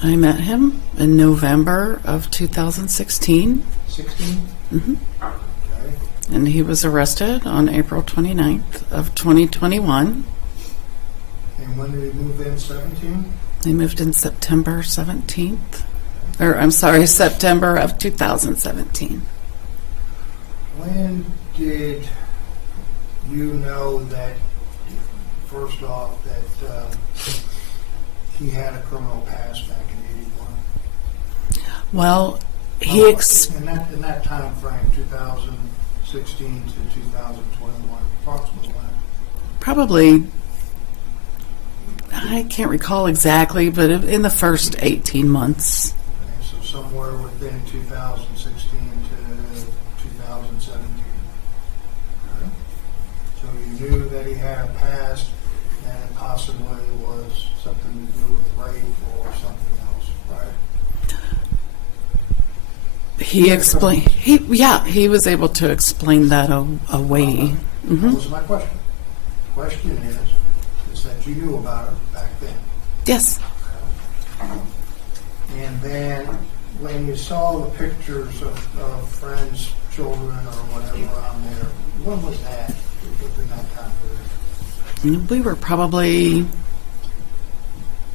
I met him in November of 2016. 16? hmm Okay. And he was arrested on April 29th of 2021. And when did he move in? 17? They moved in September 17th. September of 2017. When did you know that, first off, that he had a criminal past back in 81? Well, in that time frame, 2016 to 2021, approximately when? probably, I can't recall exactly, but in the first 18 months. Okay, so somewhere within 2016 to 2017. had a past and it possibly was something to do with rape or something else, right? He explained. He was able to explain that away. That was my question. Question is that you knew about it back then. Yes. And then when you saw the pictures of friends, children, or whatever on there, when was that within that time period? We were probably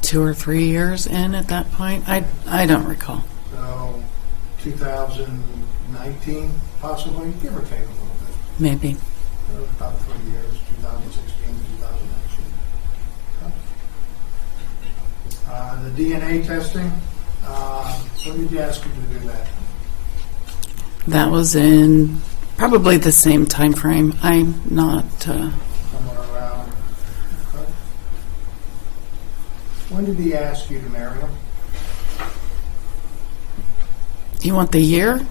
2 or 3 years in at that point. I don't recall. So 2019, possibly, give or take a little bit. Maybe. It was about 3 years, 2016, 2019. The DNA testing, when did you ask you to do that? That was in probably the same time frame. I'm not. Somewhere around. Okay. When did he ask you to marry him? You want the year?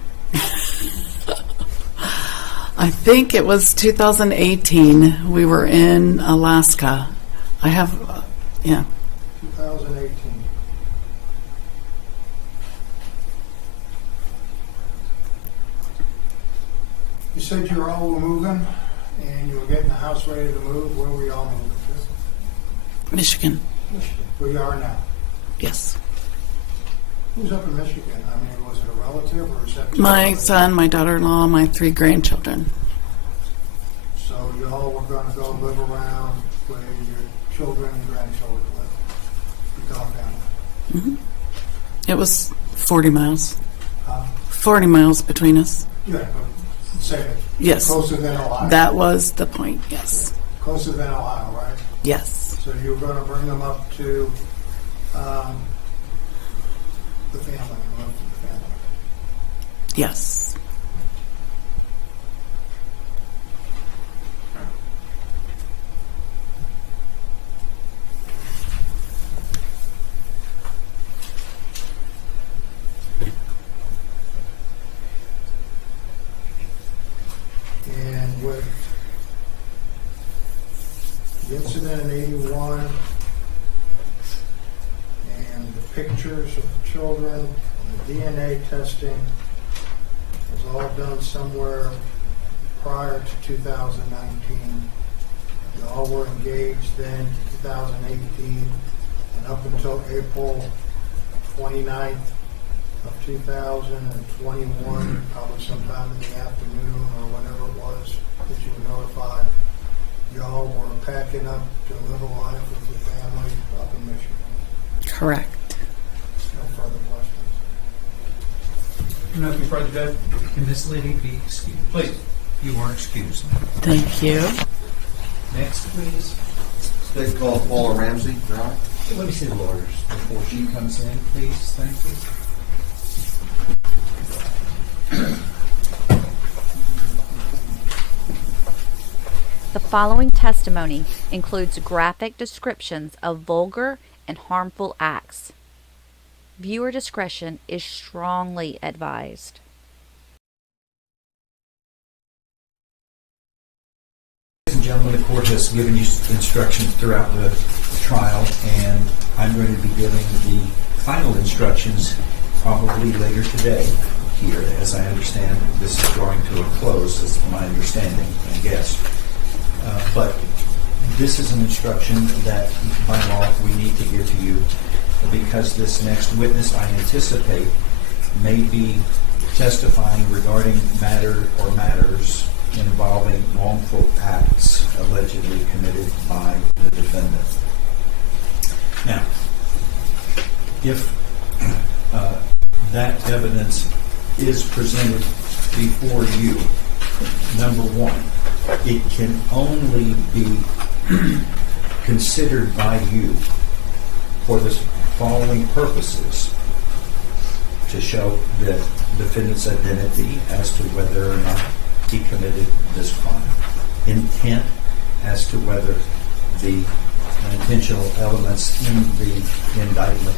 I think it was 2018. We were in Alaska. I have, yeah. 2018. You said you all were moving and you were getting the house ready to move. Where were you all moving to? Michigan. Michigan. Where you are now? Yes. Who's up in Michigan? I mean, was it a relative or a separate? My son, my daughter-in-law, my 3 grandchildren. So you all were going to go live around where your children and grandchildren live? You gone down there? It was 40 miles. 40 miles between us. Yeah, but say it. Yes. Closer than Ohio. That was the point, yes. Closer than Ohio, right? Yes. So you were going to bring them up to the family, move to the family. Yes. And with the incident in 81 and the pictures of the children and the DNA testing was all done somewhere prior to 2019. You all were engaged then to 2018 and up until April 29th of 2021, probably sometime in the afternoon or whenever it was that you were notified, y'all were packing up to live a life with your family up in Michigan. Correct. No further questions. Nothing further, Judge? Can this lady be excused? Please. You are excused. Thank you. Next, please. They call Paula Ramsey, right? Let me see the lawyers before she comes in, please. Thank you. The following testimony includes graphic descriptions of vulgar and harmful acts. Viewer discretion is strongly advised. Ladies and gentlemen, the court has given you instructions throughout the trial, and I'm going to be giving the final instructions probably later today here. As I understand, this is drawing to a close, is my understanding and guess. But this is an instruction that, by law, we need to give to you because this next witness, I anticipate, may be testifying regarding matter or matters involving wrongful acts allegedly committed by the defendant. Now, if that evidence is presented before you, number one, it can only be considered by you for the following purposes: to show the defendant's identity as to whether or not he committed this crime, intent as to whether the intentional elements in the indictment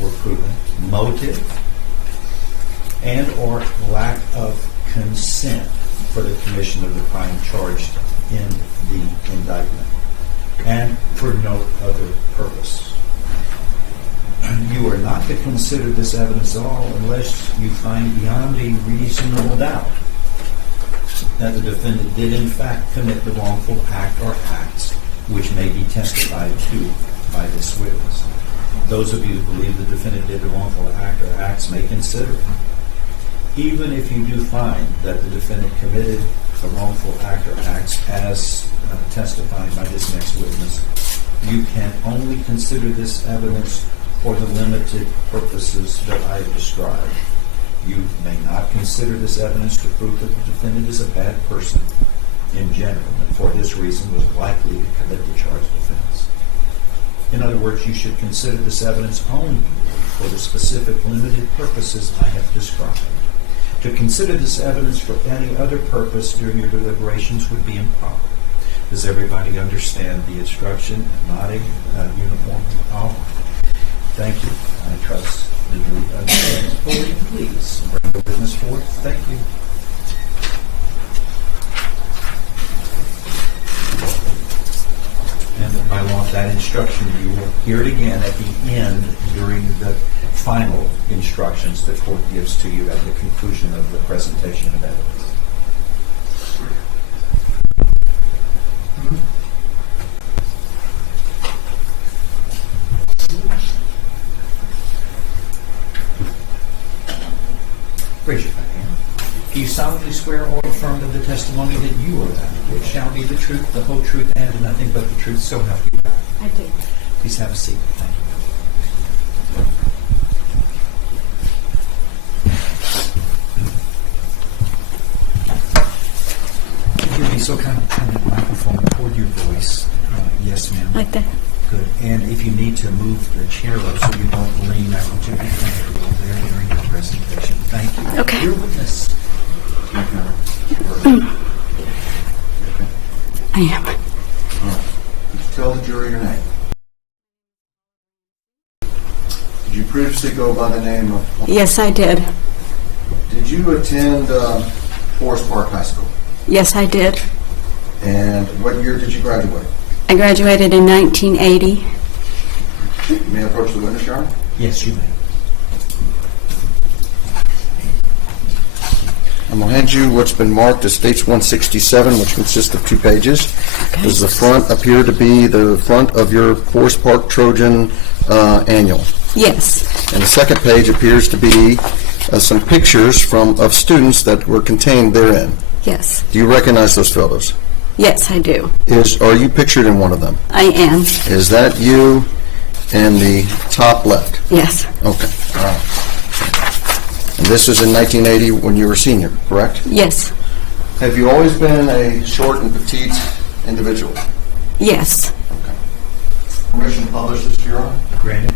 were proven, motive, and or lack of consent for the commission of the crime charged in the indictment, and for no other purpose. You are not to consider this evidence at all unless you find beyond a reasonable doubt that the defendant did in fact commit the wrongful act or acts which may be testified to by this witness. Those of you who believe the defendant did the wrongful act or acts may consider it. Even if you do find that the defendant committed the wrongful act or acts as testified by this next witness, you can only consider this evidence for the limited purposes that I have described. You may not consider this evidence to prove that the defendant is a bad person in general, and for this reason was likely to commit the charged offense. In other words, you should consider this evidence only for the specific limited purposes I have described. To consider this evidence for any other purpose during your deliberations would be improper. Does everybody understand the instruction? Nodding uniformly. All right. Thank you. I trust the jury understands fully. Please bring the witness forward. Thank you. And by law, that instruction, you will hear it again at the end during the final instructions the court gives to you at the conclusion of the presentation of evidence. Raise your right hand. Do you solemnly swear or affirm that the testimony that you are about to give shall be the truth, the whole truth, and nothing but the truth, so help you God? I do. Please have a seat. Thank you. If you'd be so kind of turn the microphone toward your voice. Yes, ma'am. Like that. Good. And if you need to move the chair up so you don't lean, I want you to be comfortable there during your presentation. Thank you. Okay. Your witness. I am. All right. Tell the jury your name. Did you previously go by the name of... Yes, I did. Did you attend Forest Park High School? Yes, I did. And what year did you graduate? I graduated in 1980. You may approach the witness, Your Honor. Yes, you may. I'm going to hand you what's been marked as States 167, which consists of 2 pages. Okay. Does the front appear to be the front of your Forest Park Trojan annual? Yes. And the second page appears to be some pictures of students that were contained therein. Yes. Do you recognize those photos? Yes, I do. Are you pictured in one of them? I am. Is that you in the top left? Yes. Okay. All right. And this is in 1980 when you were a senior, correct? Yes. Have you always been a short and petite individual? Yes. Okay. Permission to publish this, Your Honor? Granted.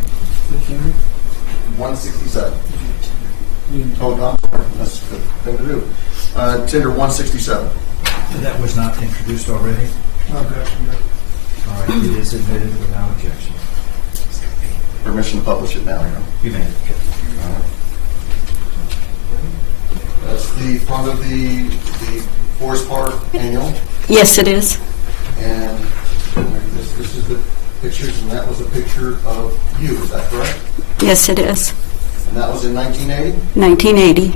167. Oh, I'm sorry. That's a good thing to do. Tender 167. That was not introduced already? No objection, Your All right, it is admitted without objection. Permission to publish it now, Your Honor. You may. That's the front of the Forest Park annual. Yes, it is. And this is the pictures, and that was a picture of you, is that correct? Yes, it is. And that was in 1980? 1980.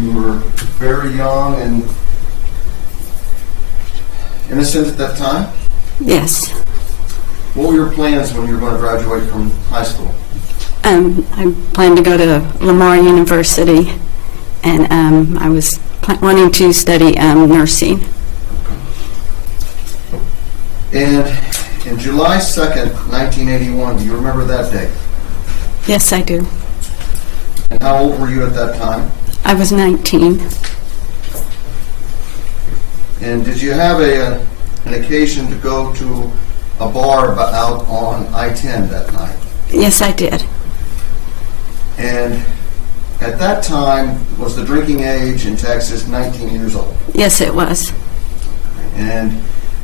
You were very young and innocent at that time? Yes. What were your plans when you were going to graduate from high school? I planned to go to Lamar University, and I was wanting to study nursing. And in July 2nd, 1981, do you remember that date? Yes, I do. And how old were you at that time? I was 19. And did you have an occasion to go to a bar out on I-10 that night? Yes, I did. And at that time, was the drinking age in Texas 19 years old? Yes, it was. And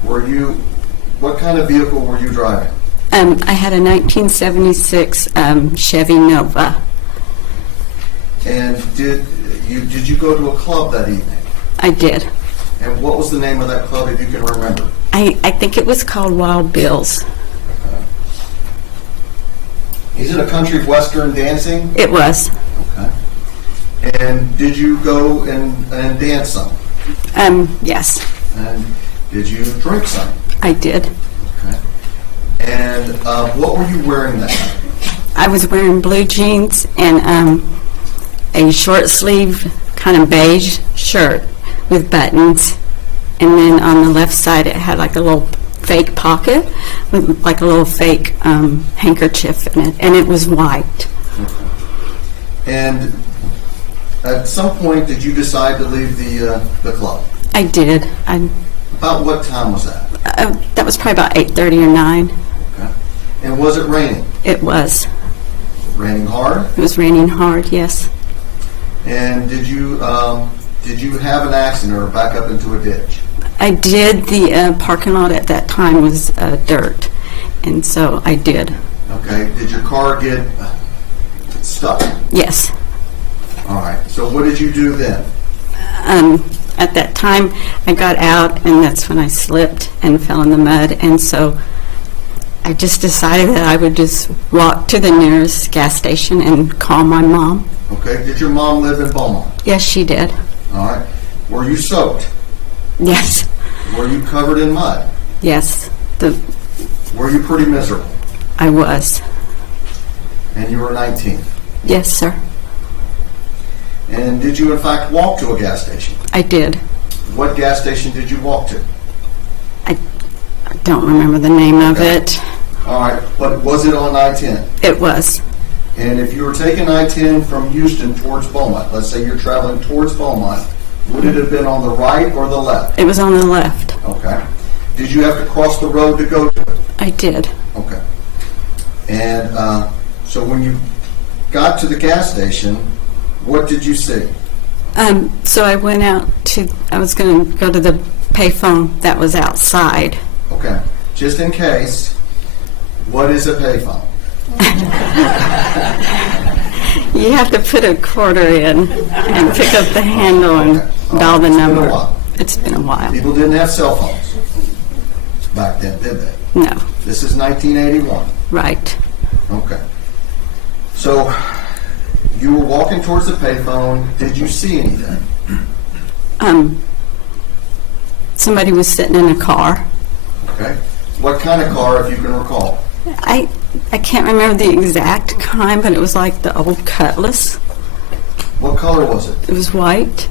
what kind of vehicle were you driving? I had a 1976 Chevy Nova. And did you go to a club that evening? I did. And what was the name of that club, if you can remember? I think it was called Wild Bill's. Is it a country western dancing? It was. Okay. And did you go and dance some? Yes, And did you drink some? I did. Okay. And what were you wearing that night? I was wearing blue jeans and a short sleeve kind of beige shirt with buttons. And then on the left side it had like a little fake pocket with like a little fake handkerchief in it. And it was white. And at some point, did you decide to leave the club? I did. About what time was that? That was probably about 8:30 or 9. Okay. And was it raining? It was. Raining hard? It was raining hard, yes. And did you have an accident or back up into a ditch? I did. The parking lot at that time was dirt, and so I did. Okay. Did your car get stuck? Yes. All right. So what did you do then? At that time, I got out, and that's when I slipped and fell in the mud, and so I just decided that I would just walk to the nearest gas station and call my mom. Okay. Did your mom live in Beaumont? Yes, she did. All right. Were you soaked? Yes. Were you covered in mud? Yes. Were you pretty miserable? I was. And you were 19? Yes, sir. And did you in fact walk to a gas station? I did. What gas station did you walk to? I don't remember the name of Okay. it. All right, but was it on I-10? It was. And if you were taking I-10 from Houston towards Beaumont, let's say you're traveling towards Beaumont, would it have been on the right or the left? It was on the left. Okay. Did you have to cross the road to go to it? I did. Okay. And so when you got to the gas station, what did you see? So I went out I was going to go to the payphone that was outside. Okay. Just in case, what is a payphone? You have to put a quarter in and pick up the handle and dial the number. It's been a while. People didn't have cell phones back then, did they? No. This is 1981. Right. Okay. So you were walking towards the payphone. Did you see anything? Somebody was sitting in a car. Okay. What kind of car, if you can recall? I can't remember the exact kind, but it was like the old Cutlass. What color was it? It was white.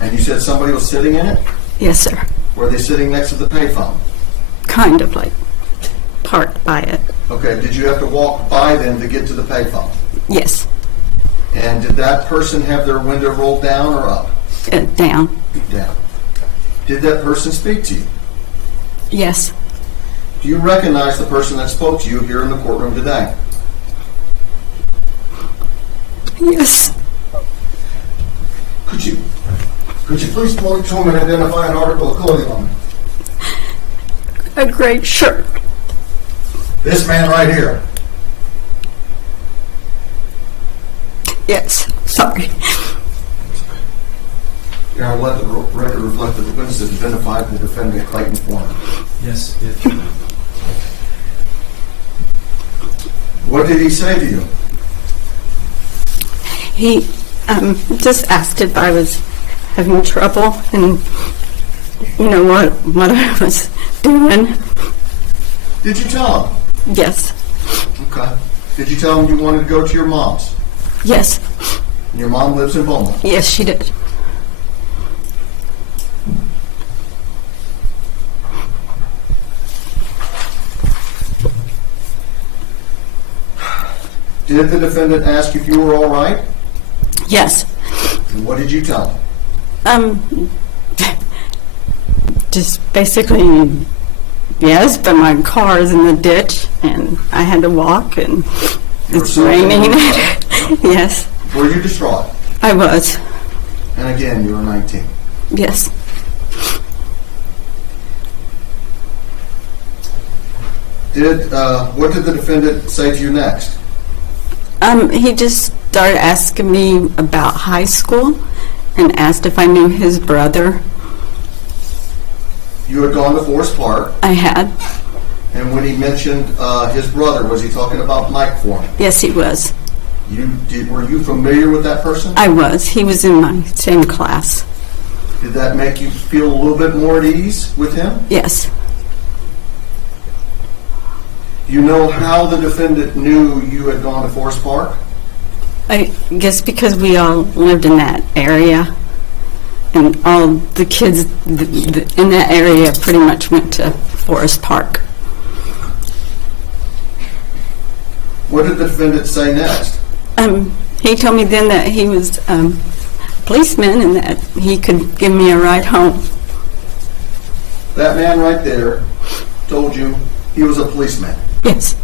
And you said somebody was sitting in it? Yes, sir. Were they sitting next to the payphone? Kind of like parked by it. Okay. Did you have to walk by them to get to the payphone? Yes. And did that person have their window rolled down or up? Down. Down. Did that person speak to you? Yes. Do you recognize the person that spoke to you here in the courtroom today? Yes. Could you please point to him and identify an article of clothing on him? A gray shirt. This man right here. Yes. Sorry. I'll let the record reflect that the witness has identified the defendant, Clayton Foreman. Yes, What did he say to you? He just asked if I was having trouble and what I was doing. Did you tell him? Yes. Okay. Did you tell him you wanted to go to your mom's? Yes. And your mom lives in Beaumont? Yes, she did. Did the defendant ask if you were all right? Yes. And what did you tell him? Just basically, yes, but my car is in the ditch and I had to walk and it's raining. Yes. Were you distraught? I was. And again, you were 19. Yes. What did the defendant say to you next? He just started asking me about high school and asked if I knew his brother. You had gone to Forest Park, I had. and when he mentioned his brother, was he talking about Mike Foreman? Yes, he was. Were you familiar with that person? I was. He was in my same class. Did that make you feel a little bit more at ease with him? Yes. Do you know how the defendant knew you had gone to Forest Park? I guess because we all lived in that area, and all the kids in that area pretty much went to Forest Park. What did the defendant say next? He told me then that he was a policeman and that he could give me a ride home. That man right there told you he was a policeman Yes.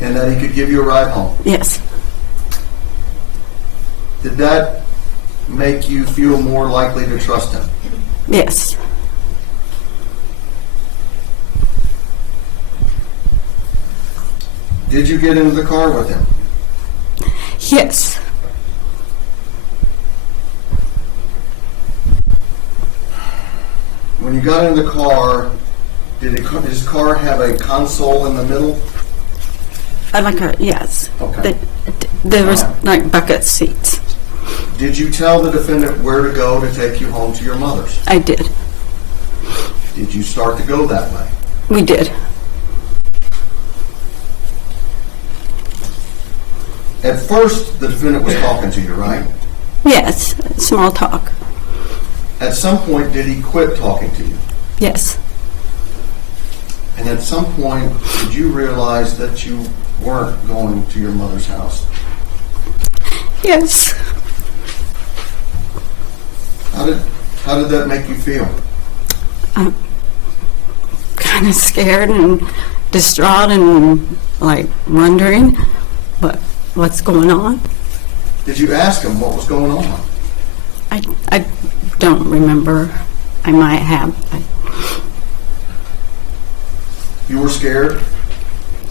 and that he could give you a ride home. Yes. Did that make you feel more likely to trust him? Yes. Did you get into the car with him? Yes. When you got in the car, did his car have a console in the middle? Yes. Okay. There was like bucket seats. Did you tell the defendant where to go to take you home to your mother's? I did. Did you start to go that way? We did. At first, the defendant was talking to you, right? Yes. Small talk. At some point, did he quit talking to you? Yes. And at some point, did you realize that you weren't going to your mother's house? Yes. How did that make you feel? I'm kind of scared and distraught and like wondering what's going on. Did you ask him what was going on? I don't remember. I might have. You were scared?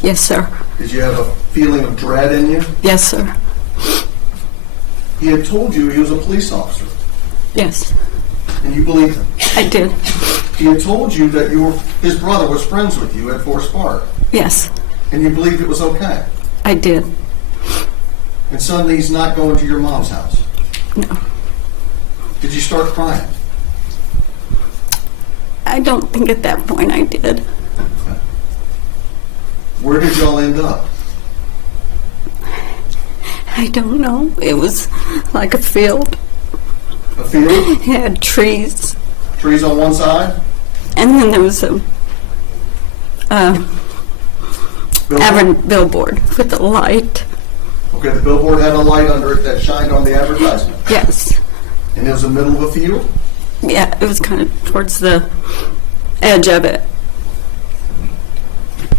Yes, sir. Did you have a feeling of dread in you? Yes, sir. He had told you he was a police officer, Yes, and you believed him. I did. He had told you that his brother was friends with you at Forest Park, Yes, and you believed it was okay. I did. And suddenly he's not going to your mom's house. No. Did you start crying? I don't think at that point I did. Where did y'all end up? I don't know. It was like a field. A field? It had trees. Trees on one side? And then there was a billboard with a light. Okay, the billboard had a light under it that shined on the advertisement. Yes. And it was the middle of a field? Yeah, it was kind of towards the edge of it.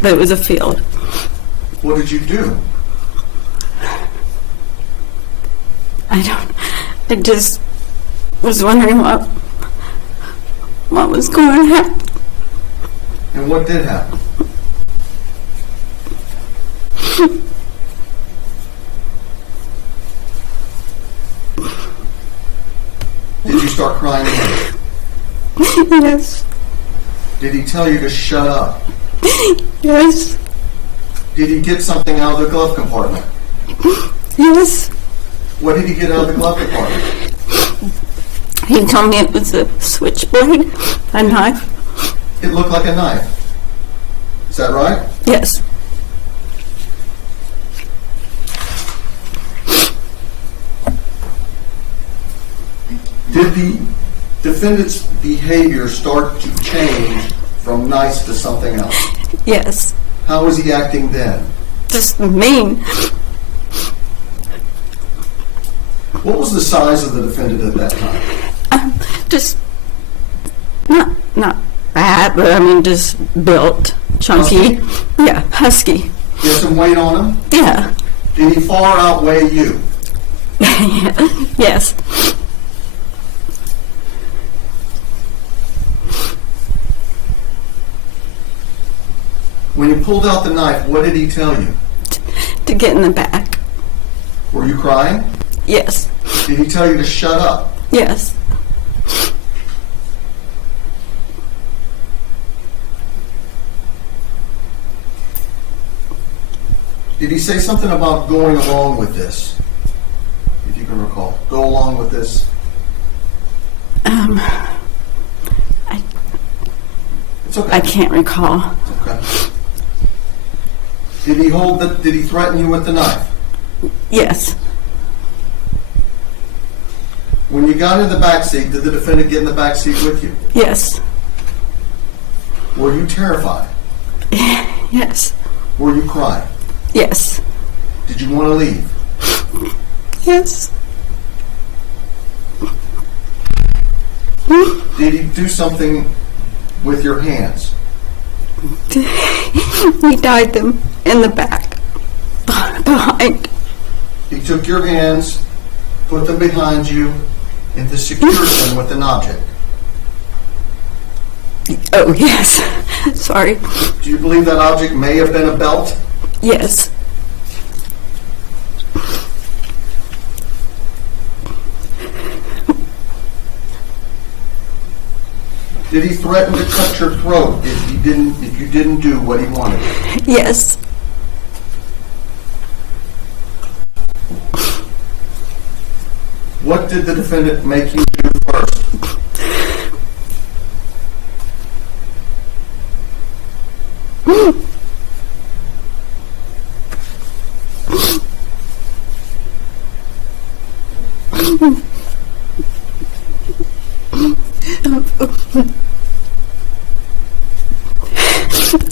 But it was a field. What did you do? I just was wondering what was going to happen. And what did happen? Did you start crying again? Yes. Did he tell you to shut up? Yes. Did he get something out of the glove compartment? Yes. What did he get out of the glove compartment? He told me it was a switchblade, a knife. It looked like a knife. Is that right? Yes. Did the defendant's behavior start to change from nice to something else? Yes. How was he acting then? Just mean. What was the size of the defendant at that time? Just not bad, but I mean just built, chunky. Husky? Yeah, husky. He had some weight on him? Yeah. Did he far outweigh you? Yes. When you pulled out the knife, what did he tell you? To get in the back. Were you crying? Yes. Did he tell you to shut up? Yes. Did he say something about going along with this? If you can recall. Go along with this. It's okay. I can't recall. Okay. Did he threaten you with the knife? Yes. When you got in the back seat, did the defendant get in the back seat with you? Yes. Were you terrified? Yes. Were you crying? Yes. Did you want to leave? Yes. Did he do something with your hands? We tied them in the back, behind. He took your hands, put them behind you, and secured them with an object. Oh, yes. Sorry. Do you believe that object may have been a belt? Yes. Did he threaten to cut your throat if you didn't do what he wanted? Yes. What did the defendant make you do first?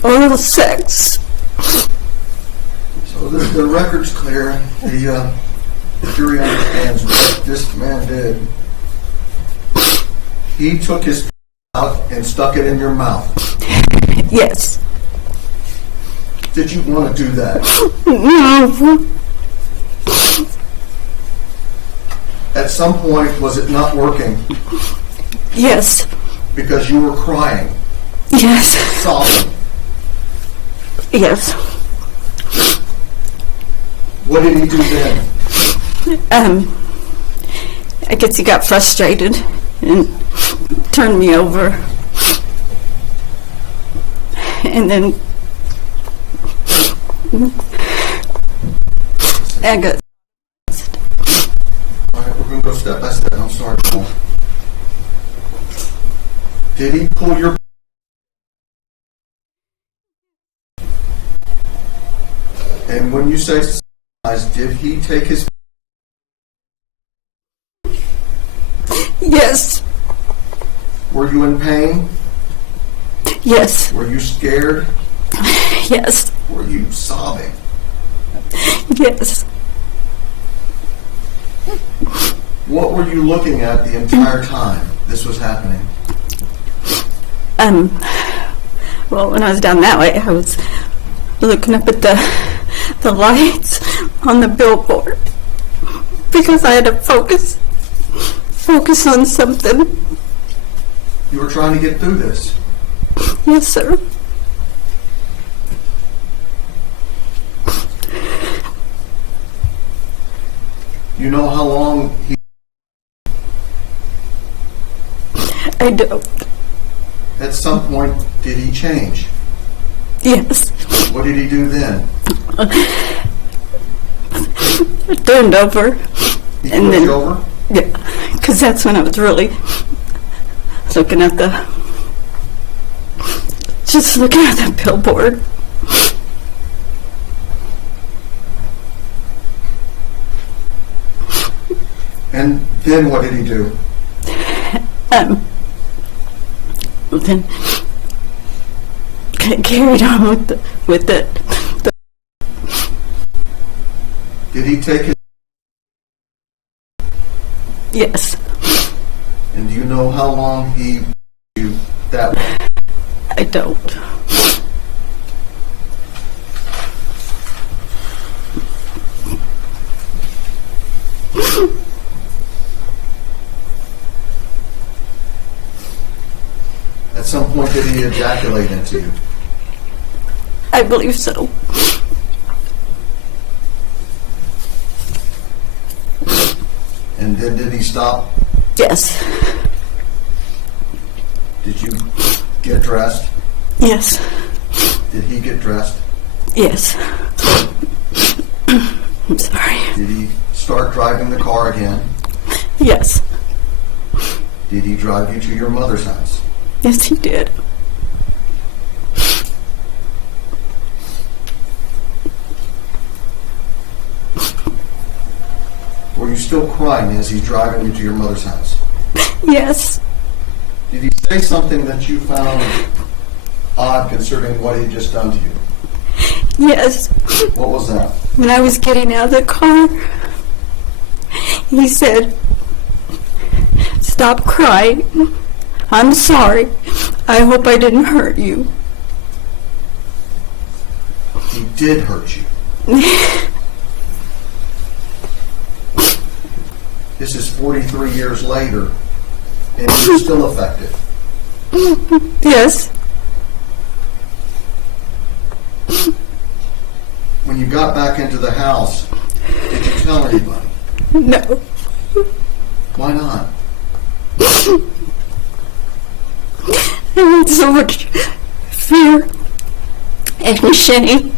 Oral sex. So the record's clear. The jury understands what this man did. He took his out and stuck it in your mouth. Yes. Did you want to do that? No. At some point, was it not working? Yes. Because you were crying, Yes. sobbing. Yes. What did he do then? I guess he got frustrated and turned me over. And then I got All right, we're going to go step by step. I'm sorry, Paul. Did he pull your... And when you say did he take his... Yes. Were you in pain? Yes. Were you scared? Yes. Were you sobbing? Yes. What were you looking at the entire time this was happening? Well, when I was down that way, I was looking up at the lights on the billboard because I had to focus on something. You were trying to get through this. Yes, sir. You know how long he... I don't. At some point, did he change? Yes. What did he do then? I turned over. He And pushed then- you over? Yeah, because that's when I was really looking at just looking at the billboard. And then what did he do? Then carried on with it. Did he take his... Yes, And do you know how long he... you that way? I don't. At some point, did he ejaculate into you? I believe so. And then did he stop? Yes. Did you get dressed? Yes. Did he get dressed? Yes. I'm sorry. Did he start driving the car again? Yes. Did he drive you to your mother's house? Yes, he did. Were you still crying as he's driving you to your mother's house? Yes. Did he say something that you found odd concerning what he'd just done to you? Yes. What was that? When I was getting out of the car, he said, "Stop crying. I'm sorry. I hope I didn't hurt you." He did hurt you. This is 43 years later, and you're still affected. Yes. When you got back into the house, did you tell anybody? No. Why not? I had so much fear and shame.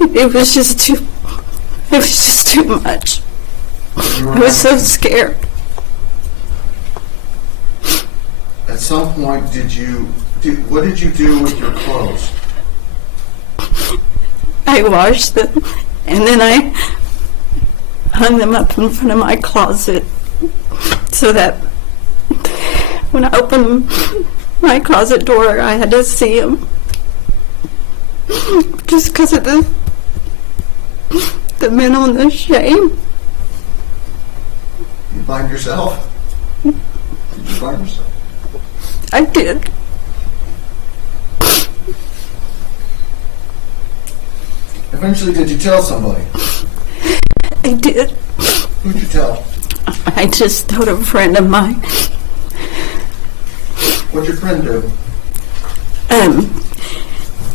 It was just too much. I was so scared. At some point, what did you do with your clothes? I washed them, and then I hung them up in front of my closet so that when I opened my closet door, I had to see them. Just because of the mental and the shame. You find yourself? Did you find yourself? I did. Eventually, did you tell somebody? I did. Who'd you tell? I just told a friend of mine. What'd your friend do?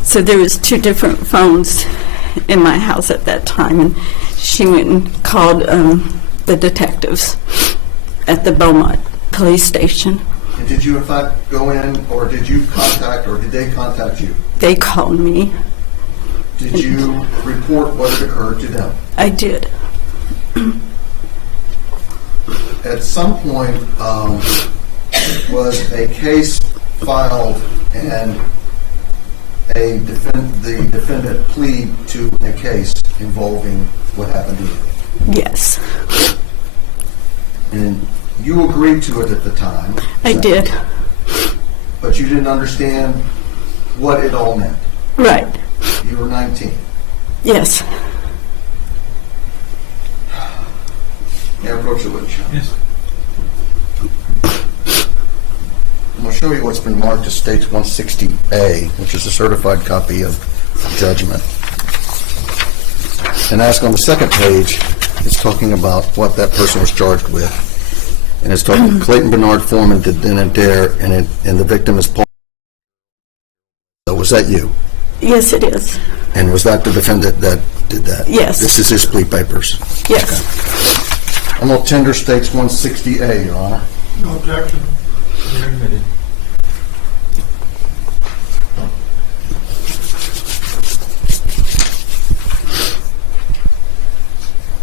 So there was 2 different phones in my house at that time, and she went and called the detectives at the Beaumont police station. And did you in fact go in, or did you contact, or did they contact you? They called me. Did you report what had occurred to them? I did. At some point, was a case filed and the defendant plead to a case involving what happened to you? Yes. And you agreed to it at the time. I did. But you didn't understand what it all meant. Right. You were 19. Yes. May I approach the witness? Yes. I'm going to show you what's been marked as States 160A, which is a certified copy of judgment. And ask on the second page, it's talking about what that person was charged with. And it's talking Clayton Bernard Foreman, Defendant there, and the victim is Paul. So was that you? Yes, it is. And was that the defendant that did that? Yes. This is his plea papers? Yes. Okay. I'm going to tender States 160A, Your Honor. No objection. You're admitted.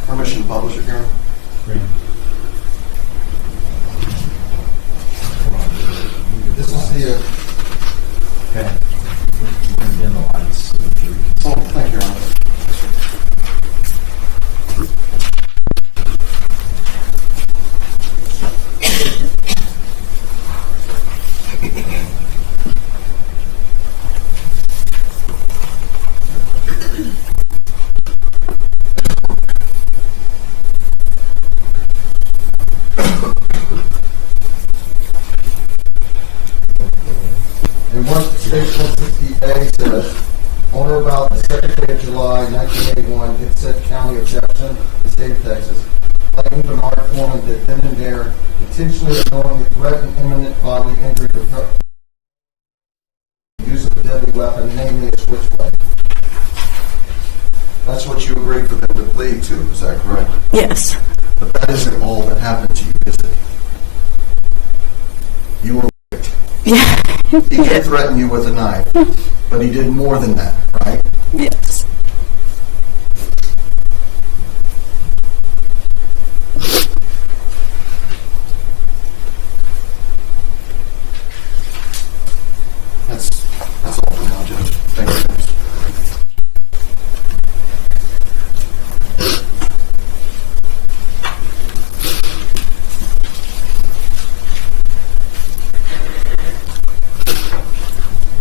Permission to publish it, Your Honor? This is the... Okay. We're going to dim the lights so the jury can see. Oh, thank you, Your Honor. And what State 160A says, on or about the second day of July, 1981, in said county of Jefferson, the state of Texas, Clayton Bernard Foreman, defendant there, intentionally or knowingly threatened imminent bodily injury to her. Use of a deadly weapon, namely a switchblade. That's what you agreed for them to plead to, is that correct? Yes. But that isn't all that happened to you, is it? You were raped. Yeah. He did threaten you with a knife, but he did more than that, right? Yes. That's all for now, Judge. Thank you, guys.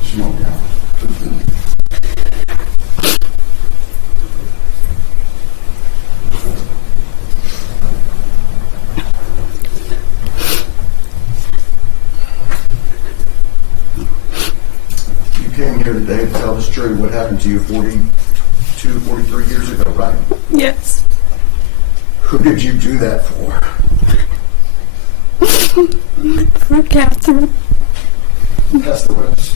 Slow down. You came here today to tell this jury what happened to you 42, 43 years ago, right? Yes. Who did you do that for? For Catherine. That's the witness.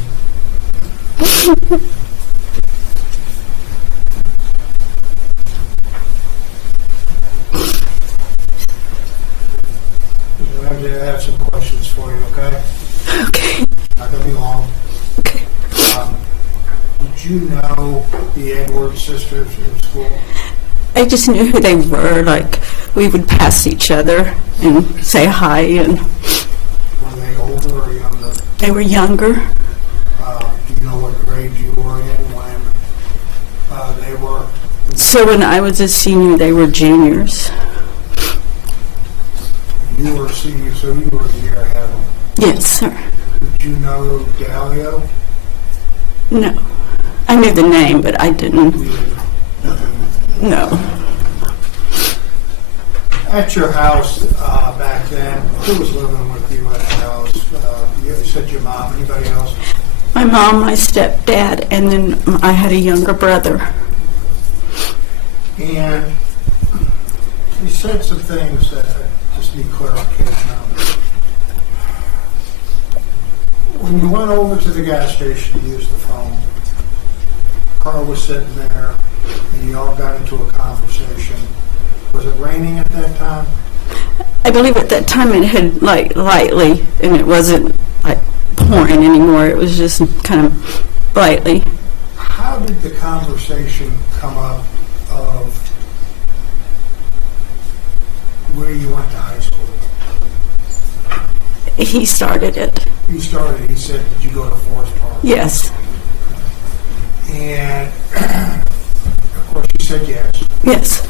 I have some questions for you, okay? Okay. Not gonna be long. Okay. Did you know the Edwards sisters in school? I just knew who they were. Like, we would pass each other and say hi, and Were they older or younger? they were younger. Do you know what grade you were in when they were? So when I was a senior, they were juniors. You were a senior, so you were a year ahead of them. Yes, sir. Did you know Galio? No. I knew the name, but I didn't. No. At your house back then, who was living with you at the house? You said your mom. Anybody else? My mom, my stepdad, and then I had a younger brother. And you said some things that I just need clarification on. When you went over to the gas station to use the phone, Carl was sitting there, and you all got into a conversation. Was it raining at that time? I believe at that time it had, like, lightly, and it wasn't, like, pouring anymore. It was just kind of lightly. How did the conversation come up of where you went to high school? He started it. You started, he said, did you go to Forest Park? Yes. And, of course, you said yes. Yes.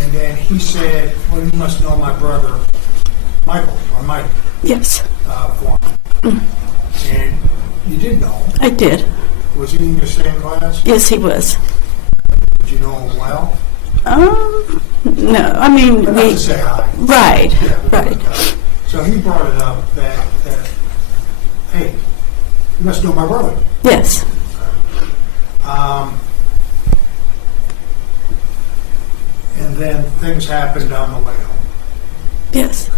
And then he said, well, you must know my brother, Michael, or Mike, Yes. Foreman. And you did know him. I did. Was he in your same class? Yes, he was. Did you know him well? No. I mean, Not to say hi. Right. Yeah, but Right. So he brought it up that, hey, you must know my brother. Yes. And then things happened on the way home. Yes.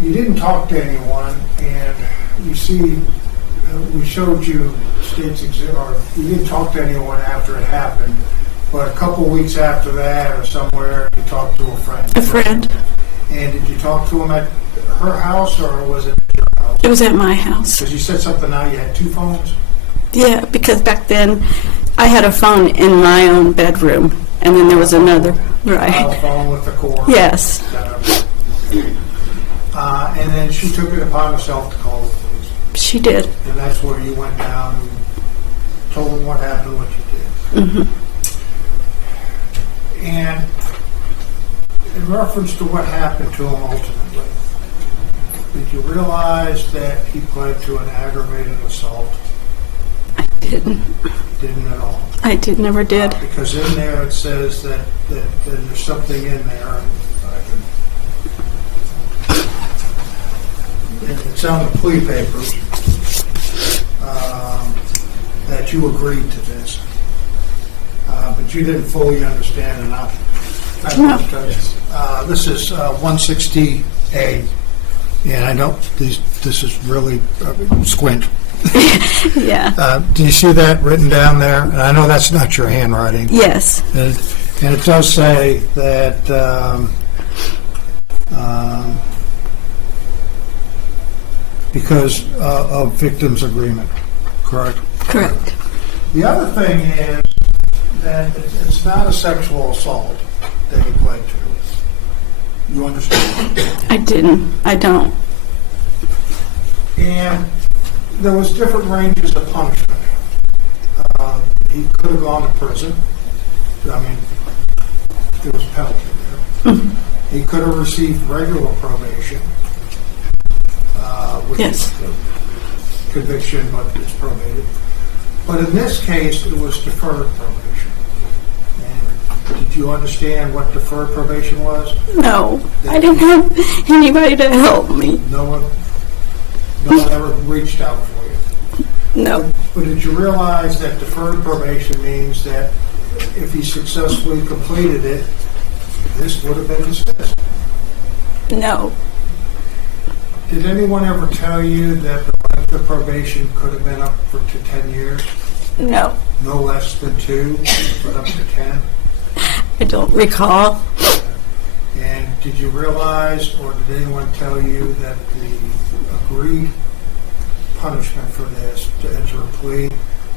You didn't talk to anyone, and you see, we showed you states exhibit, or you didn't talk to anyone after it happened, but a couple weeks after that or somewhere, you talked to a friend. A friend. And did you talk to him at her house, or was it at your house? It was at my house. Because you said something now, you had two phones? Yeah, because back then I had a phone in my own bedroom, and then there was another. A Right. phone with the cord? Yes. And then she took it upon herself to call the police. She did. And that's where you went down and told them what happened, what you did. And in reference to what happened to him ultimately, did you realize that he pled to an aggravated assault? I didn't. Didn't at all? I never did. Because in there it says that there's something in there, and it's on the plea papers, that you agreed to this. But you didn't fully understand enough. No. This is 160A, and I know this is really squint. Yeah. Do you see that written down there? And I know that's not your handwriting. Yes. And it does say that because of victim's agreement, correct? Correct. The other thing is that it's not a sexual assault that he pled to. You understand? I didn't. I don't. And there was different ranges of punishment. He could have gone to prison. I mean, there was a penalty there. He could have received regular probation, which Yes. is a conviction, but it's probated. But in this case, it was deferred probation. And did you understand what deferred probation was? No. I didn't have anybody to help me. No one ever reached out for you. No. But did you realize that deferred probation means that if he successfully completed it, this would have been dismissed? No. Did anyone ever tell you that the length of probation could have been up to 10 years? No. No less than 2, but up to 10? I don't recall. And did you realize, or did anyone tell you that the agreed punishment for this, to enter a plea,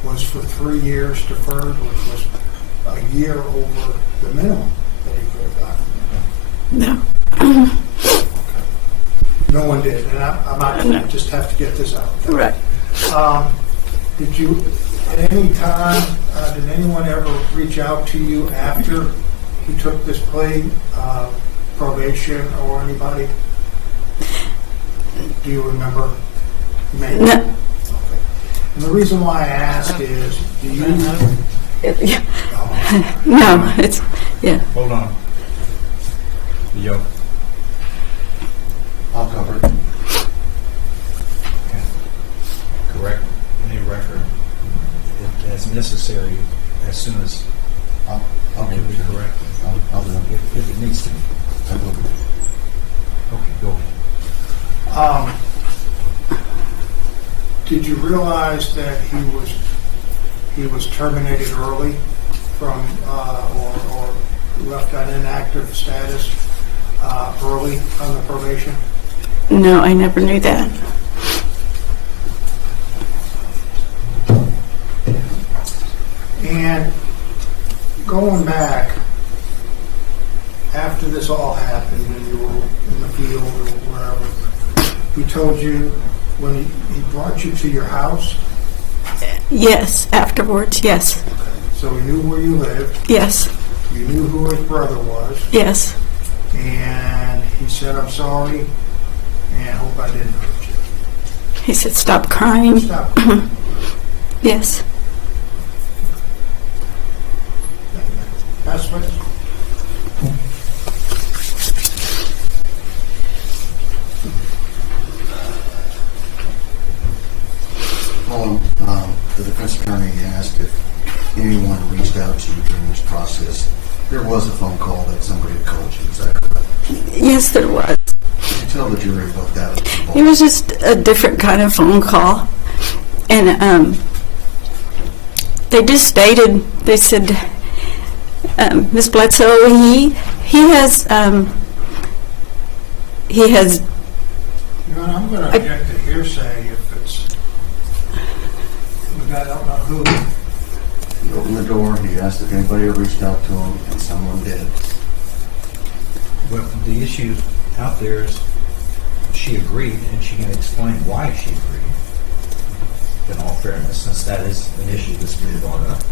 was for 3 years deferred, which was a year over the minimum that he could have gotten? No. No one did, and I just have to get this out. Right. Did you, at any time, did anyone ever reach out to you after he took this plea, probation or anybody? Do you remember? Maybe. No. Okay. And the reason why I ask is, do you? No. It's, yeah. Hold on. Yo. I'll cover it. Correct any record as necessary as soon as I'll it do can be it. corrected. I'll do it. If it needs to be. I will. Okay, go ahead. Did you realize that he was terminated early from or left on inactive status early on the probation? No, I never knew that. And going back, after this all happened, when you were in the field or wherever, he told you when he brought you to your house? Yes. Afterwards, yes. So he knew where you lived, Yes. you knew who his brother was, Yes. and he said, "I'm sorry, and I hope I didn't hurt you." He said, stop crying. Stop. Yes. That's what. The defense attorney asked if anyone reached out to you during this process. There was a phone call that somebody had called you. Is that correct? Yes, there was. Could you tell the jury about that? It was just a different kind of phone call. And they just stated, they said, Ms. Bledsoe, he has, You know, I'm going to object to hearsay if it's. I don't know who. He opened the door. He asked if anybody had reached out to him, and someone did. Well, the issue out there is she agreed, and she can explain why she agreed. In all fairness, since that is an issue that's been brought up.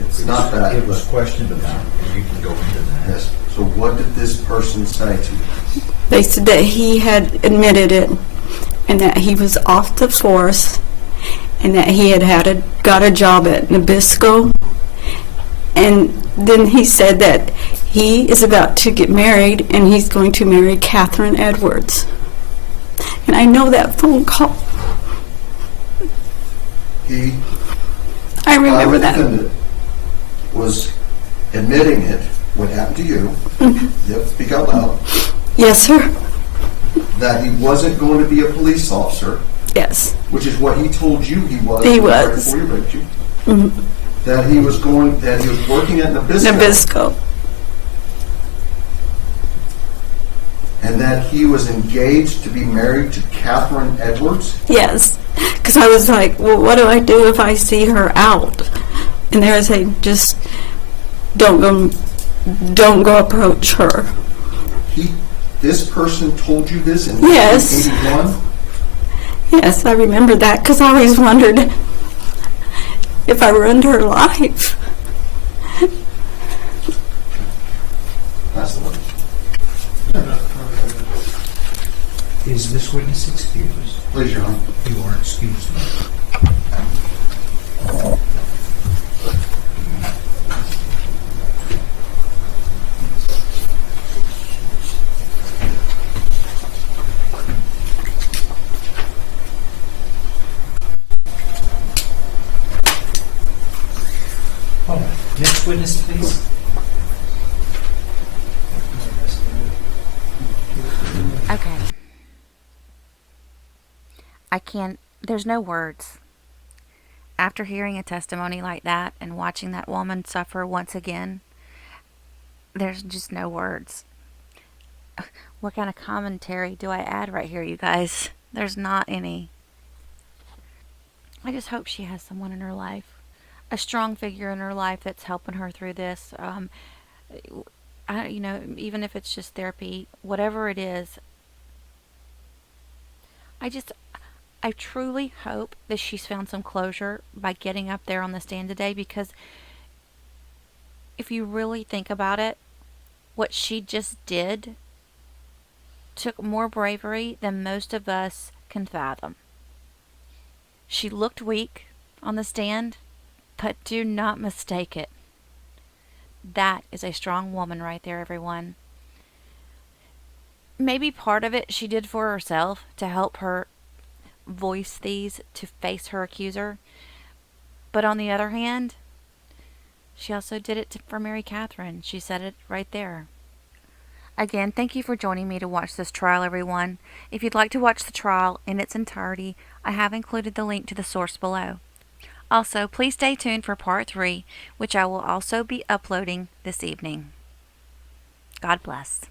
It's not that. It was questioned about, and you can go into that. Yes. So what did this person say to you? they said that he had admitted it and that he was off the force and that he had got a job at Nabisco. And then he said that he is about to get married and he's going to marry Catherine Edwards. And I know that phone call. I remember that. Defendant was admitting it, what happened to you. Mm-hmm. Yep, speak out loud. Yes, sir. That he wasn't going to be a police officer, Yes. which is what he told you he was. He right was. before he raped you. Mm-hmm. that he was working at Nabisco. Nabisco. And that he was engaged to be married to Catherine Edwards? Yes, because I was like, well, what do I do if I see her out? And they would say, just don't go approach her. This person told you this in Yes. 1981? Yes, I remember that because I always wondered if I ruined her life. That's the one. Is this witness excused? Please, Your Honor. You are excused. All right. Next witness, please. Okay. There's no words. After hearing a testimony like that and watching that woman suffer once again, there's just no words. What kind of commentary do I add right here, you guys? There's not any. I just hope she has someone in her life, a strong figure in her life that's helping her through this. Even if it's just therapy, whatever it is, I truly hope that she's found some closure by getting up there on the stand today, because if you really think about it, what she just did took more bravery than most of us can fathom. She looked weak on the stand, but do not mistake it. That is a strong woman right there, everyone. Maybe part of it she did for herself to help her voice these, to face her accuser. But on the other hand, she also did it for Mary Catherine. She said it right there. Again, thank you for joining me to watch this trial, everyone. If you'd like to watch the trial in its entirety, I have included the link to the source below. Also, please stay tuned for part 3, which I will also be uploading this evening. God bless.